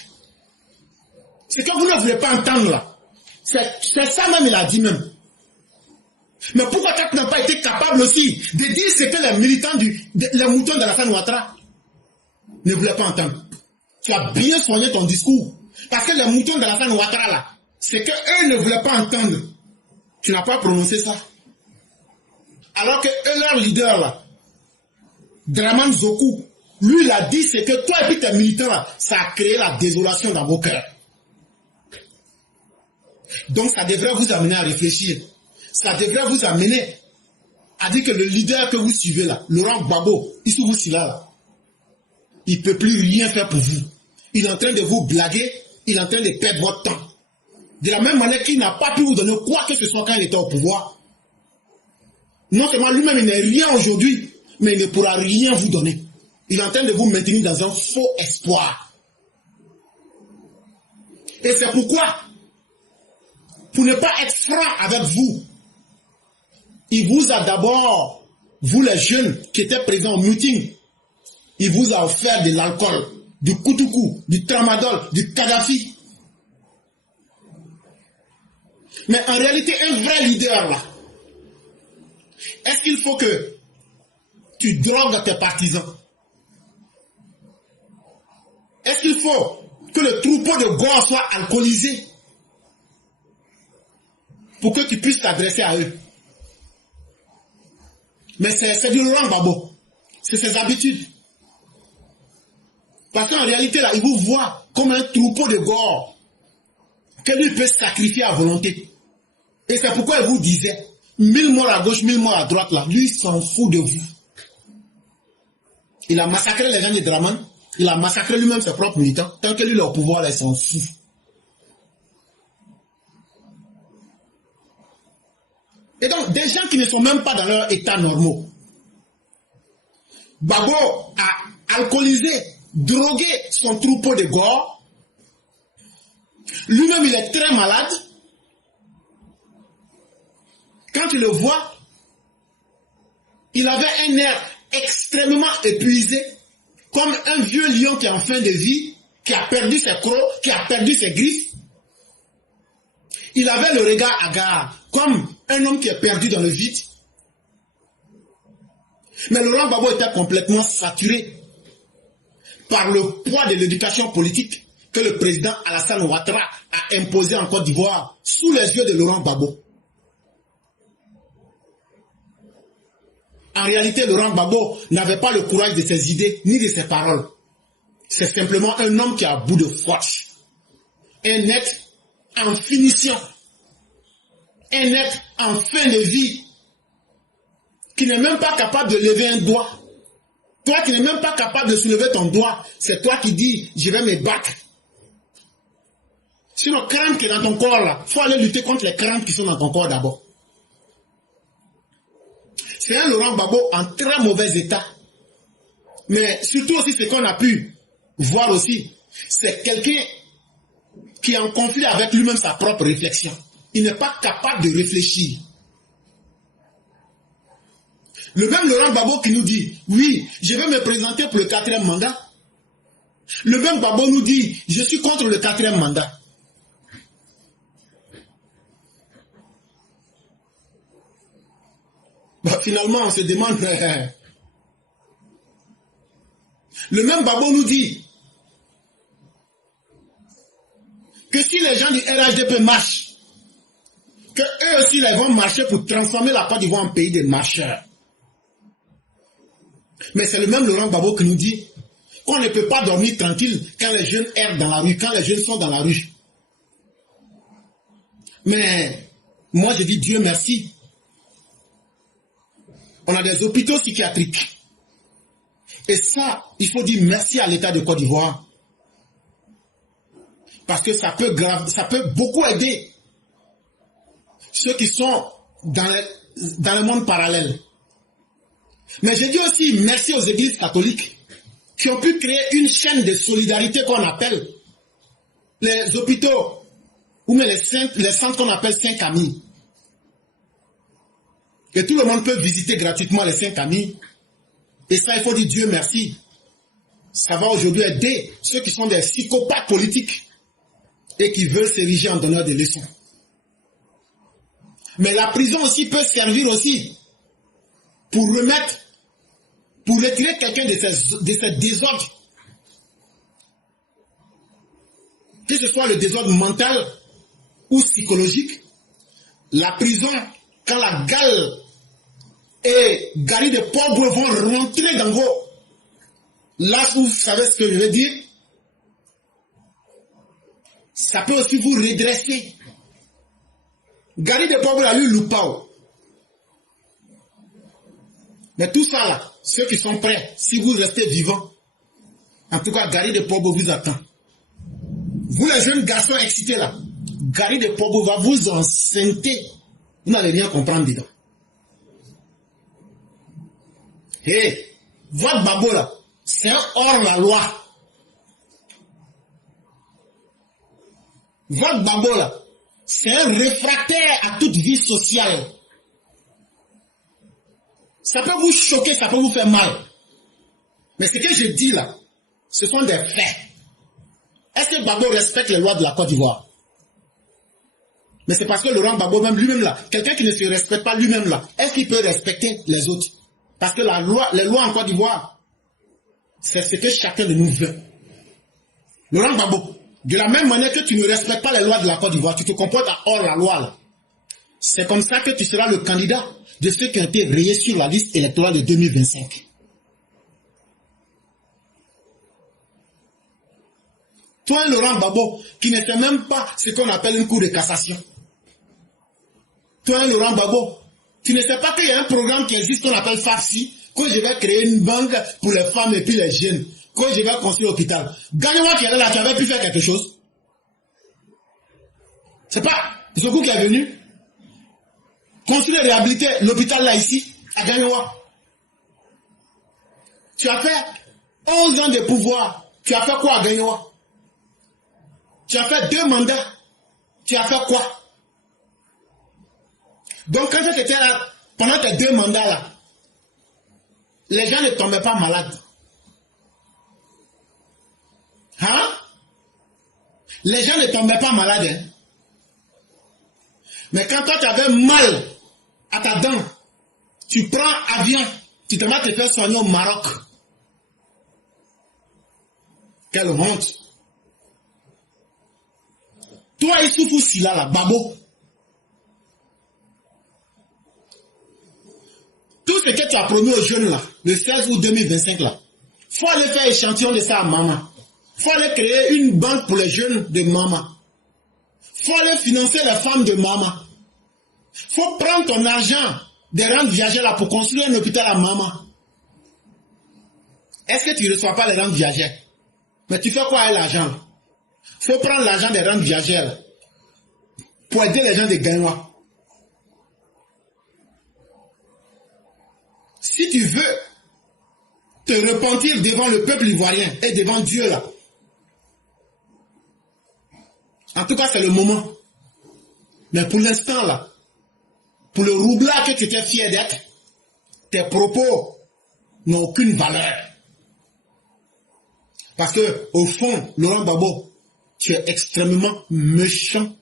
Ce que vous ne voulez pas entendre là, c'est ça même, il a dit même. Mais pourquoi tu n'as pas été capable aussi de dire ce que les militants les moutons d'Alassane Ouattara ne voulaient pas entendre? Tu as bien soigné ton discours. Parce que les moutons d'Alassane Ouattara là, ce qu'eux ne voulaient pas entendre, tu n'as pas prononcé ça. Alors que leur leader là, Dramane Zokou, lui il a dit ce que toi et puis tes militants là, ça a créé la désolation dans vos cœurs. Donc ça devrait vous amener à réfléchir. Ça devrait vous amener à dire que le leader que vous suivez là, Laurent Gbagbo, Issou Sila là, il ne peut plus rien faire pour vous. Il est en train de vous blaguer, il est en train de perdre votre temps. De la même manière qu'il n'a pas pu vous donner quoi que ce soit quand il était au pouvoir. Non seulement lui-même il n'est rien aujourd'hui, mais il ne pourra rien vous donner. Il est en train de vous maintenir dans un faux espoir. Et c'est pourquoi, pour ne pas être franc avec vous, il vous a d'abord, vous les jeunes qui étaient présents au meeting, il vous a offert de l'alcool, du koutoukou, du tramadol, du Kadhafi. Mais en réalité, un vrai leader là, est-ce qu'il faut que tu drogues tes partisans? Est-ce qu'il faut que le troupeau de Goa soit alcoolisé? pour que tu puisses t'adresser à eux. Mais c'est du Laurent Gbagbo. C'est ses habitudes. Parce qu'en réalité, là, il vous voit comme un troupeau de gore que lui peut sacrifier à volonté. Et c'est pourquoi il vous disait, 1000 morts à gauche, 1000 morts à droite, là, lui s'en fout de vous. Il a massacré les gens de Draman, il a massacré lui-même ses propres militants. Tant que lui, il est au pouvoir, là, il s'en fout. Et donc, des gens qui ne sont même pas dans leur état normaux. Gbagbo a alcoolisé, drogué son troupeau de gore. Lui-même, il est très malade. Quand tu le vois, il avait un air extrêmement épuisé, comme un vieux lion qui est en fin de vie, qui a perdu ses crocs, qui a perdu ses griffes. Il avait le regard hagard, comme un homme qui est perdu dans le vide. Mais Laurent Gbagbo était complètement saturé par le poids de l'éducation politique que le président Alassane Ouattara a imposé en Côte d'Ivoire sous les yeux de Laurent Gbagbo. En réalité, Laurent Gbagbo n'avait pas le courage de ses idées ni de ses paroles. C'est simplement un homme qui a bout de force. Un être en finition. Un être en fin de vie. Qui n'est même pas capable de lever un doigt. Toi qui n'es même pas capable de soulever ton doigt, c'est toi qui dis, je vais me battre. Sinon, crainte qui est dans ton corps là, il faut aller lutter contre les craintes qui sont dans ton corps d'abord. C'est un Laurent Gbagbo en très mauvais état. Mais surtout aussi ce qu'on a pu voir aussi, c'est quelqu'un qui est en conflit avec lui-même sa propre réflexion. Il n'est pas capable de réfléchir. Le même Laurent Gbagbo qui nous dit, oui, je vais me présenter pour le 4e mandat. Le même Gbagbo nous dit, je suis contre le 4e mandat. Bah, finalement, on se demande... Le même Gbagbo nous dit que si les gens du RHDP marchent, que eux aussi ils vont marcher pour transformer la Côte d'Ivoire en pays de marcheurs. Mais c'est le même Laurent Gbagbo qui nous dit qu'on ne peut pas dormir tranquille quand les jeunes errent dans la rue, quand les jeunes sont dans la rue. Mais moi je dis Dieu merci. On a des hôpitaux psychiatriques. Et ça, il faut dire merci à l'État de Côte d'Ivoire. Parce que ça peut beaucoup aider ceux qui sont dans le monde parallèle. Mais je dis aussi merci aux églises catholiques qui ont pu créer une chaîne de solidarité qu'on appelle les hôpitaux ou même les centres qu'on appelle Saint-Camille. Et tout le monde peut visiter gratuitement les Saint-Camille. Et ça, il faut dire Dieu merci. Ça va aujourd'hui aider ceux qui sont des psychopathes politiques et qui veulent s'ériger en donneurs de leçons. Mais la prison aussi peut servir aussi pour retirer quelqu'un de ses désordres. Que ce soit le désordre mental ou psychologique, la prison, quand la gale et Gary de pauvres vont rentrer dans vos... Là, vous savez ce que je veux dire? Ça peut aussi vous redresser. Gary de pauvres a eu Lupao. Mais tout ça là, ceux qui sont prêts, si vous restez vivants, en tout cas, Gary de pauvres vous attend. Vous les jeunes garçons excités là, Gary de pauvres va vous enceinter. Vous n'allez rien comprendre dedans. Et votre Gbagbo là, c'est un hors-la-loi. Votre Gbagbo là, c'est un réfractaire à toute vie sociale. Ça peut vous choquer, ça peut vous faire mal. Mais ce que je dis là, ce sont des faits. Est-ce que Gbagbo respecte les lois de la Côte d'Ivoire? Mais c'est parce que Laurent Gbagbo même lui-même là, quelqu'un qui ne se respecte pas lui-même là, est-ce qu'il peut respecter les autres? Parce que les lois en Côte d'Ivoire, c'est ce que chacun de nous veut. Laurent Gbagbo, de la même manière que tu ne respectes pas les lois de la Côte d'Ivoire, tu te comportes à hors la loi là. C'est comme ça que tu seras le candidat de ceux qui ont été rayés sur la liste électorale de 2025. Toi, Laurent Gbagbo, qui ne fait même pas ce qu'on appelle une cour de cassation. Toi, Laurent Gbagbo, tu ne sais pas qu'il y a un programme qui existe qu'on appelle FAFSI, que je vais créer une banque pour les femmes et puis les jeunes, que je vais construire l'hôpital. Gagne-moi qui est là, tu avais pu faire quelque chose. C'est pas Zoku qui est venu construire et réhabiliter l'hôpital là ici, à Gagnoua. Tu as fait 11 ans de pouvoir. Tu as fait quoi à Gagnoua? Tu as fait 2 mandats. Tu as fait quoi? Donc quand tu étais là, pendant tes 2 mandats là, les gens ne tombaient pas malades. Hein? Les gens ne tombaient pas malades. Hein? Mais quand toi tu avais mal à ta dent, tu prends avion, tu te vas te faire soigner au Maroc. Quelle honte. Toi, Issoufou Sila, là, Babo. Tout ce que tu as promis aux jeunes, là, le 16 août 2025, là, faut aller faire échantillon de ça à maman. Faut aller créer une banque pour les jeunes de maman. Faut aller financer les femmes de maman. Faut prendre ton argent des rentes viagères là pour construire un hôpital à maman. Est-ce que tu ne reçois pas les rentes viagères? Mais tu fais quoi avec l'argent? Faut prendre l'argent des rentes viagères pour aider les gens de Gagnoua. Si tu veux te repentir devant le peuple ivoirien et devant Dieu là, en tout cas c'est le moment. Mais pour l'instant là, pour le roublard que tu étais fier d'être, tes propos n'ont aucune valeur. Parce que, au fond, Laurent Gbagbo, tu es extrêmement méchant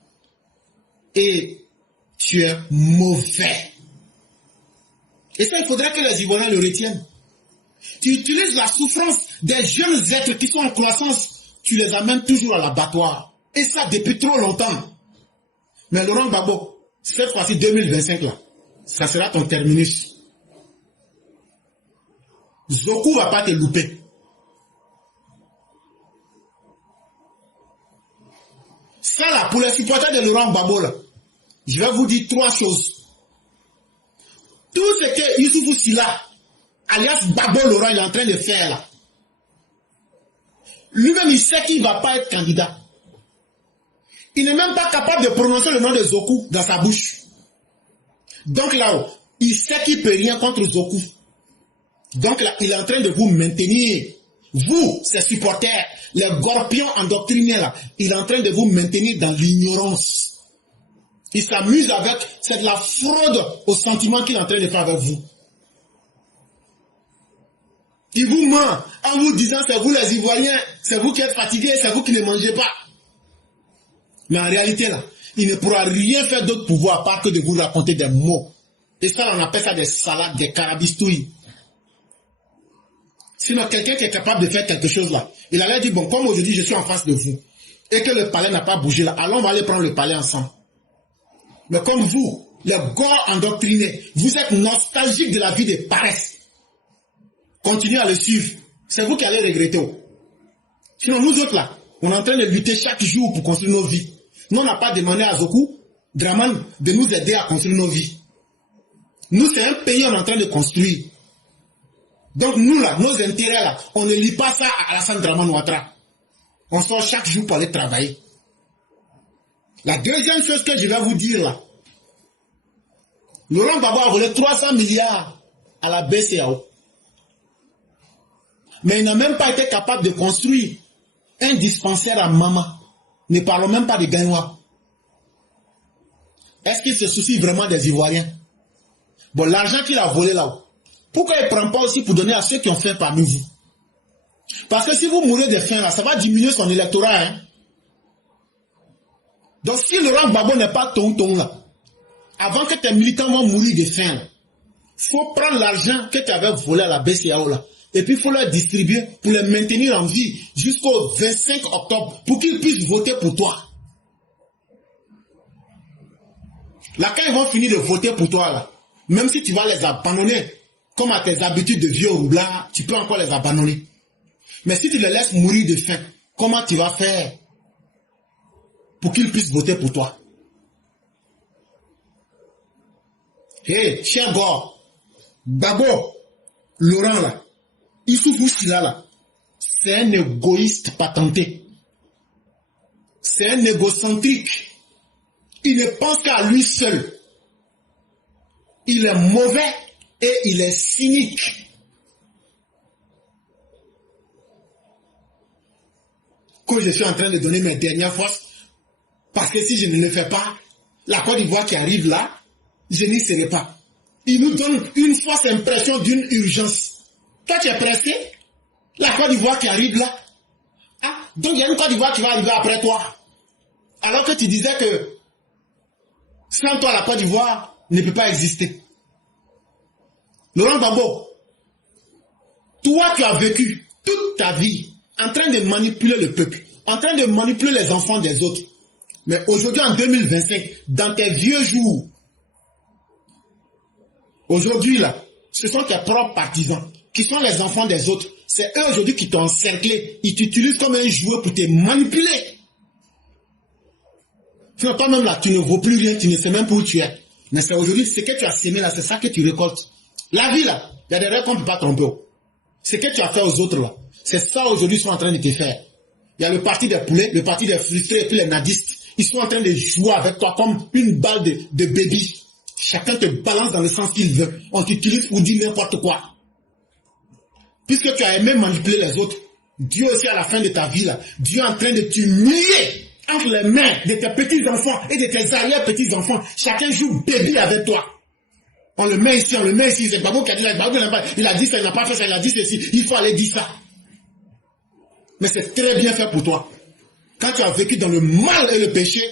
et tu es mauvais. Et ça, il faudrait que les Ivoiriens le retiennent. Tu utilises la souffrance des jeunes êtres qui sont en croissance, tu les amènes toujours à l'abattoir. Et ça, depuis trop longtemps. Mais Laurent Gbagbo, cette fois-ci 2025 là, ça sera ton terminus. Zoku va pas te louper. Ça là, pour les supporters de Laurent Gbagbo là, je vais vous dire 3 choses. Tout ce que Issoufou Sila, alias Gbagbo Laurent, est en train de faire là, lui-même il sait qu'il ne va pas être candidat. Il n'est même pas capable de prononcer le nom de Zoku dans sa bouche. Donc là, il sait qu'il ne peut rien contre Zoku. Donc là, il est en train de vous maintenir. Vous, ses supporters, les gorpions endoctrinés là, il est en train de vous maintenir dans l'ignorance. Il s'amuse avec, c'est de la fraude au sentiment qu'il est en train de faire avec vous. Il vous ment en vous disant c'est vous les Ivoiriens, c'est vous qui êtes fatigués, c'est vous qui ne mangez pas. Mais en réalité, là, il ne pourra rien faire d'autre pour vous à part que de vous raconter des mots. Et ça, on appelle ça des salades, des carabistouilles. Sinon, quelqu'un qui est capable de faire quelque chose là, il allait dire, bon, comme aujourd'hui je suis en face de vous, et que le palais n'a pas bougé là, allons on va aller prendre le palais ensemble. Mais comme vous, les gars endoctrinés, vous êtes nostalgiques de la vie de paresse. Continuez à le suivre. C'est vous qui allez regretter. Sinon, nous autres là, on est en train de lutter chaque jour pour construire nos vies. Nous, on n'a pas demandé à Zoku, Draman, de nous aider à construire nos vies. Nous, c'est un pays qu'on est en train de construire. Donc nous là, nos intérêts là, on ne lit pas ça à Alassane Dramane Ouattara. On sort chaque jour pour aller travailler. La deuxième chose que je vais vous dire là, Laurent Gbagbo a volé 300 milliards à la BCEAO. Mais il n'a même pas été capable de construire un dispensaire à Mama. Ne parlons même pas de Gagnoua. Est-ce qu'il se soucie vraiment des Ivoiriens? Bon, l'argent qu'il a volé là-haut, pourquoi il ne prend pas aussi pour donner à ceux qui ont faim parmi vous? Parce que si vous mourrez de faim là, ça va diminuer son électorat. Hein? Donc si Laurent Gbagbo n'est pas tonton là, avant que tes militants vont mourir de faim, il faut prendre l'argent que tu avais volé à la BCEAO là, et puis il faut leur distribuer pour les maintenir en vie jusqu'au 25 octobre pour qu'ils puissent voter pour toi. Là, quand ils vont finir de voter pour toi, là, même si tu vas les abandonner, comme à tes habitudes de vieux roublard, tu peux encore les abandonner. Mais si tu les laisses mourir de faim, comment tu vas faire pour qu'ils puissent voter pour toi? Hé, cher gars, Babo, Laurent là, Issoufou Silla là, c'est un égoïste patenté. C'est un égocentrique. Il ne pense qu'à lui seul. Il est mauvais et il est cynique. Que je suis en train de donner mes dernières forces, parce que si je ne le fais pas, la Côte d'Ivoire qui arrive là, je n'y serai pas. Il nous donne une fausse impression d'une urgence. Toi, tu es pressé? La Côte d'Ivoire qui arrive là. Ah, donc il y a une Côte d'Ivoire qui va arriver après toi. Alors que tu disais que sans toi, la Côte d'Ivoire ne peut pas exister. Laurent Gbagbo, toi, tu as vécu toute ta vie en train de manipuler le peuple, en train de manipuler les enfants des autres. Mais aujourd'hui, en 2025, dans tes vieux jours, aujourd'hui, là, ce sont tes propres partisans qui sont les enfants des autres. C'est eux aujourd'hui qui t'ont encerclé. Ils t'utilisent comme un joueur pour te manipuler. Toi-même là, tu ne vaux plus rien, tu ne sais même pas où tu es. Mais c'est aujourd'hui, ce que tu as sémé là, c'est ça que tu récoltes. La vie là, il y a des règles qu'on ne peut pas tromper. Ce que tu as fait aux autres là, c'est ça aujourd'hui qu'ils sont en train de te faire. Il y a le parti des poulets, le parti des frustrés et puis les nadistes. Ils sont en train de jouer avec toi comme une balle de baby. Chacun te balance dans le sens qu'il veut. On t'utilise pour dire n'importe quoi. Puisque tu as aimé manipuler les autres, Dieu aussi à la fin de ta vie là, Dieu est en train de t'humilier entre les mains de tes petits-enfants et de tes arrière-petits-enfants. Chacun joue bébé avec toi. On le met ici, c'est Gbagbo qui a dit ça, Gbagbo il a dit ça, il n'a pas fait ça, il a dit ceci, il faut aller dire ça. Mais c'est très bien fait pour toi. Quand tu as vécu dans le mal et le péché,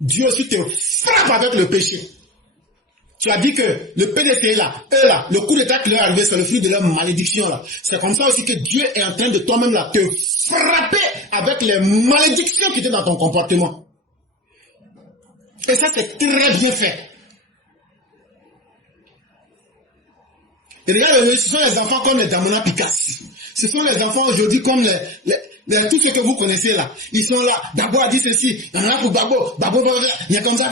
Dieu aussi te frappe avec le péché. Tu as dit que le PDC là, eux là, le coup d'état qui leur est arrivé, c'est le fruit de leur malédiction là. C'est comme ça aussi que Dieu est en train de toi-même là te frapper avec les malédictions qui étaient dans ton comportement. Et ça c'est très bien fait. Et regarde, ce sont les enfants comme les Damona Picasso. Ce sont les enfants aujourd'hui comme tout ce que vous connaissez là. Ils sont là. Gbagbo a dit ceci. Il y en a pour Gbagbo. Gbagbo, il y a comme ça.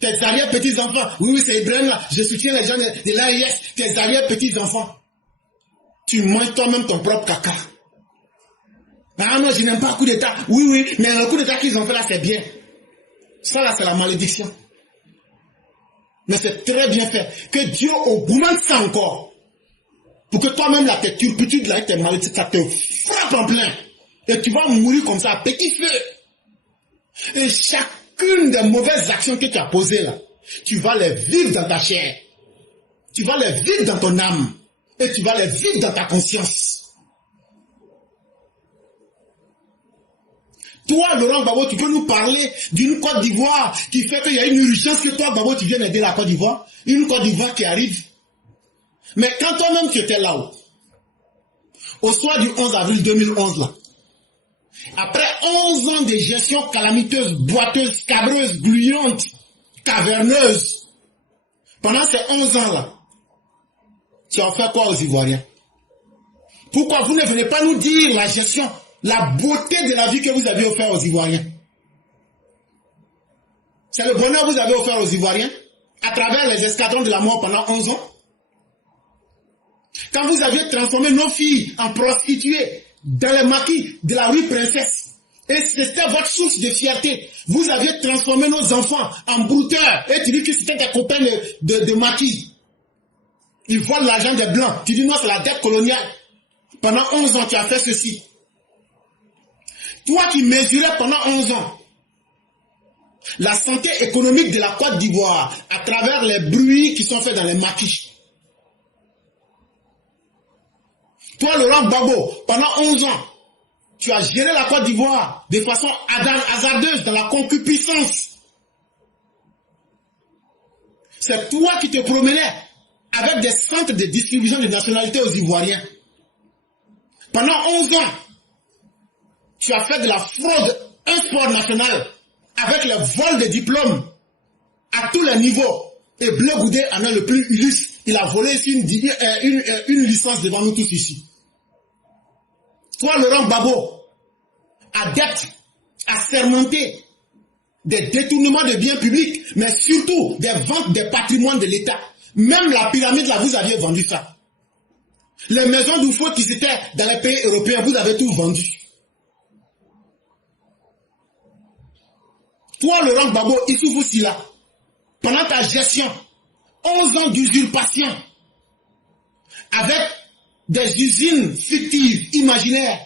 Tes arrière petits enfants. Oui, c'est Ibrahim là. Je soutiens les gens de l'AIS. Tes arrière petits enfants. Tu manges toi-même ton propre caca. Ah non, je n'aime pas le coup d'état. Oui, mais le coup d'état qu'ils ont fait là, c'est bien. Ça là, c'est la malédiction. Mais c'est très bien fait. Que Dieu augmente ça encore. Pour que toi-même, là, tes turpitudes, là, tes malédictions, ça te frappe en plein. Et tu vas mourir comme ça, à petit feu. Et chacune des mauvaises actions que tu as posées, là, tu vas les vivre dans ta chair. Tu vas les vivre dans ton âme. Et tu vas les vivre dans ta conscience. Toi, Laurent Gbagbo, tu peux nous parler d'une Côte d'Ivoire qui fait qu'il y a une urgence que toi, Gbagbo, tu viens aider la Côte d'Ivoire. Une Côte d'Ivoire qui arrive. Mais quand toi-même tu étais là-haut, au soir du 11 avril 2011, là, après 11 ans de gestion calamiteuse, boiteuse, cabreuse, gluante, caverneuse, pendant ces 11 ans-là, tu as fait quoi aux Ivoiriens? Pourquoi vous ne venez pas nous dire la gestion, la beauté de la vie que vous avez offert aux Ivoiriens? C'est le bonheur que vous avez offert aux Ivoiriens à travers les escadrons de la mort pendant 11 ans. Quand vous aviez transformé nos filles en prostituées dans les maquis de la rue Princesse, et c'était votre source de fierté, vous aviez transformé nos enfants en brouteurs, et tu dis que c'était des copains de maquis. Ils volent l'argent des Blancs. Tu dis non, c'est la dette coloniale. Pendant 11 ans, tu as fait ceci. Toi qui mesurais pendant 11 ans la santé économique de la Côte d'Ivoire à travers les bruits qui sont faits dans les maquis. Toi, Laurent Gbagbo, pendant 11 ans, tu as géré la Côte d'Ivoire de façon hasardeuse dans la concupiscence. C'est toi qui te promenais avec des centres de distribution de nationalité aux Ivoiriens. Pendant 11 ans, tu as fait de la fraude un sport national avec le vol de diplômes à tous les niveaux. Et Blé Goudé en est le plus illustre. Il a volé une licence devant nous tous ici. Toi, Laurent Gbagbo, adepte, assermenté des détournements de biens publics, mais surtout des ventes des patrimoines de l'État. Même la pyramide, là, vous aviez vendu ça. Les maisons d'Oufo qui étaient dans les pays européens, vous avez tout vendu. Toi, Laurent Gbagbo, Issoufou Sila, pendant ta gestion, 11 ans d'usurpation, avec des usines fictives, imaginaires,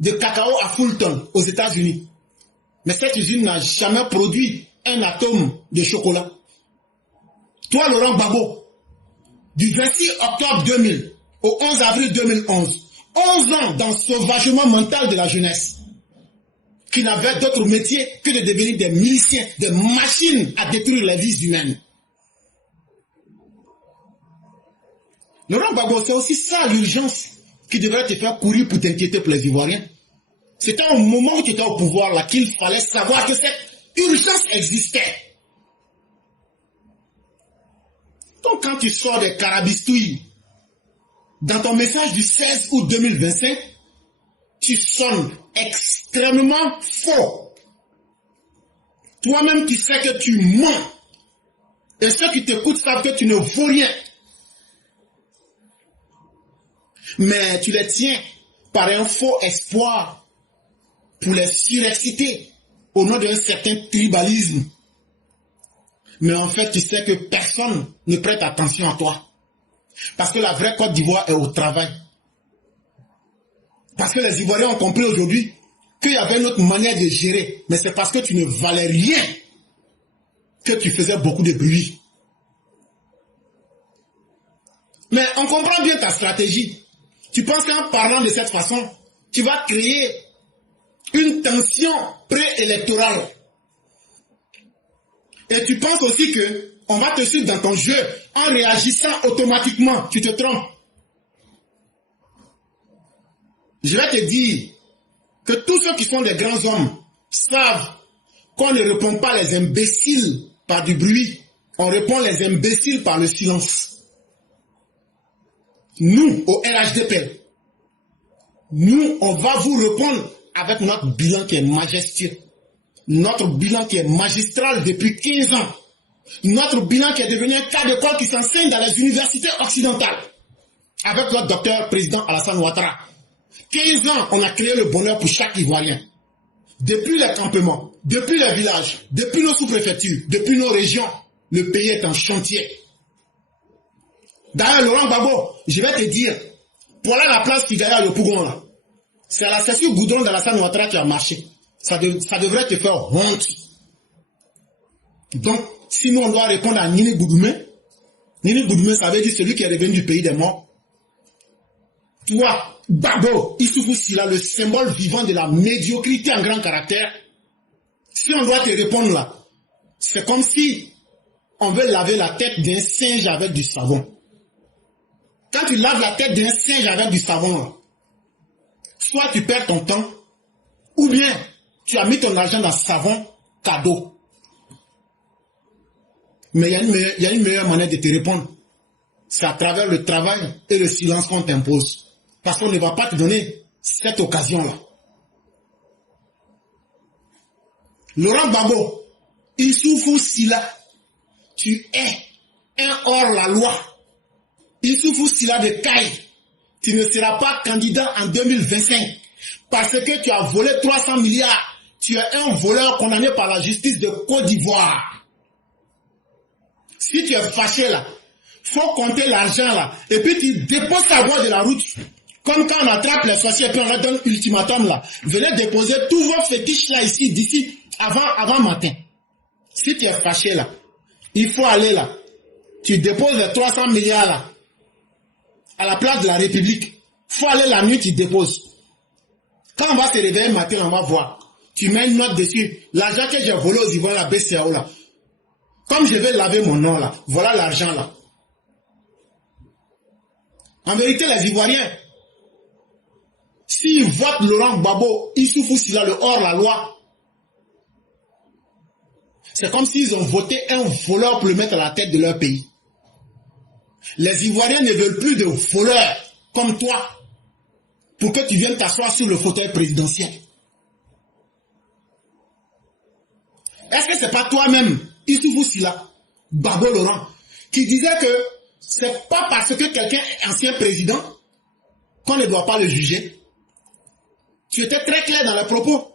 de cacao à Fulton, aux États-Unis. Mais cette usine n'a jamais produit un atome de chocolat. Toi, Laurent Gbagbo, du 26 octobre 2000 au 11 avril 2011, 11 ans d'ensauvagement mental de la jeunesse, qui n'avaient d'autre métier que de devenir des miliciens, des machines à détruire les vies humaines. Laurent Gbagbo, c'est aussi ça l'urgence qui devrait te faire courir pour t'inquiéter pour les Ivoiriens. C'était au moment où tu étais au pouvoir là qu'il fallait savoir que cette urgence existait. Donc quand tu sors des carabistouilles, dans ton message du 16 août 2025, tu sonnes extrêmement faux. Toi-même tu sais que tu mens. Et ceux qui t'écoutent savent que tu ne vaux rien. Mais tu les tiens par un faux espoir pour les surexciter au nom d'un certain tribalisme. Mais en fait, tu sais que personne ne prête attention à toi. Parce que la vraie Côte d'Ivoire est au travail. Parce que les Ivoiriens ont compris aujourd'hui qu'il y avait une autre manière de gérer. Mais c'est parce que tu ne valais rien que tu faisais beaucoup de bruit. Mais on comprend bien ta stratégie. Tu penses qu'en parlant de cette façon, tu vas créer une tension préélectorale. Et tu penses aussi que on va te suivre dans ton jeu en réagissant automatiquement. Tu te trompes. Je vais te dire que tous ceux qui sont des grands hommes savent qu'on ne répond pas les imbéciles par du bruit. On répond les imbéciles par le silence. Nous, au RHDP, nous, on va vous répondre avec notre bilan qui est majestueux. Notre bilan qui est magistral depuis 15 ans. Notre bilan qui est devenu un cas d'école qui s'enseigne dans les universités occidentales. Avec notre docteur président Alassane Ouattara. 15 ans, on a créé le bonheur pour chaque Ivoirien. Depuis les campements, depuis les villages, depuis nos sous-préfectures, depuis nos régions, le pays est en chantier. D'ailleurs, Laurent Gbagbo, je vais te dire, pour aller à la place Figaya le Pougon là, c'est la session goudron d'Alassane Ouattara qui a marché. Ça devrait te faire honte. Donc, si nous on doit répondre à Nini Boudoumé, ça veut dire celui qui est revenu du pays des morts. Toi, Gbagbo, Issoufou Sila, le symbole vivant de la médiocrité en grand caractère, si on doit te répondre là, c'est comme si on veut laver la tête d'un singe avec du savon. Quand tu laves la tête d'un singe avec du savon là, soit tu perds ton temps, ou bien tu as mis ton argent dans savon cadeau. Mais il y a une meilleure manière de te répondre. C'est à travers le travail et le silence qu'on t'impose. Parce qu'on ne va pas te donner cette occasion-là. Laurent Gbagbo, Issoufou Sila, tu es un hors-la-loi. Issoufou Sila de Caille, tu ne seras pas candidat en 2025 parce que tu as volé 300 milliards. Tu es un voleur condamné par la justice de Côte d'Ivoire. Si tu es fâché là, faut compter l'argent là, et puis tu déposes ta voie de la route. Comme quand on attrape les sorciers et puis on leur donne l'ultimatum là. Venez déposer tous vos fétiches là ici, d'ici, avant matin. Si tu es fâché là, il faut aller là. Tu déposes les 300 milliards là, à la place de la République. Faut aller la nuit, tu déposes. Quand on va se réveiller le matin, on va voir. Tu mets une note dessus. L'argent que j'ai volé aux Ivoiriens, la BCAO là. Comme je vais laver mon nom là, voilà l'argent là. En vérité, les Ivoiriens, s'ils votent Laurent Gbagbo, Issoufou Sila, le hors-la-loi, C'est comme s'ils ont voté un voleur pour le mettre à la tête de leur pays. Les Ivoiriens ne veulent plus de voleurs comme toi pour que tu viennes t'asseoir sur le fauteuil présidentiel. Est-ce que c'est pas toi-même, Issoufou Sila, Babo Laurent, qui disait que c'est pas parce que quelqu'un est ancien président qu'on ne doit pas le juger? Tu étais très clair dans les propos.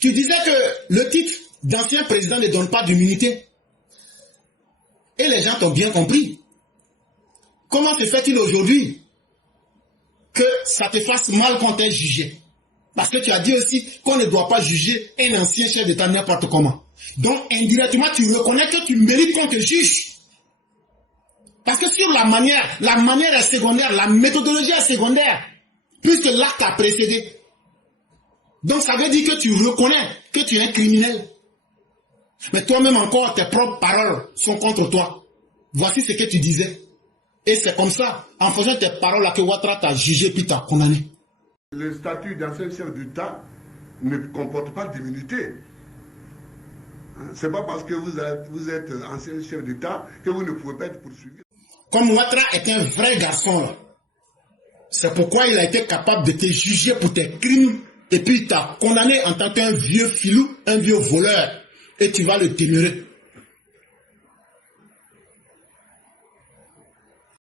Tu disais que le titre d'ancien président ne donne pas d'immunité. Et les gens t'ont bien compris. Comment se fait-il aujourd'hui que ça te fasse mal quand tu es jugé? Parce que tu as dit aussi qu'on ne doit pas juger un ancien chef d'État n'importe comment. Donc indirectement tu reconnais que tu mérites qu'on te juge. Parce que sur la manière est secondaire, la méthodologie est secondaire, puisque l'acte a précédé. Donc ça veut dire que tu reconnais que tu es un criminel. Mais toi-même encore, tes propres paroles sont contre toi. Voici ce que tu disais. Et c'est comme ça, en faisant tes paroles là, que Ouattara t'a jugé puis t'a condamné. Le statut d'ancien chef d'État ne comporte pas d'immunité. C'est pas parce que vous êtes ancien chef d'État que vous ne pouvez pas être poursuivi. Comme Ouattara est un vrai garçon, c'est pourquoi il a été capable de te juger pour tes crimes et puis il t'a condamné en tant qu'un vieux filou, un vieux voleur. Et tu vas le demeurer.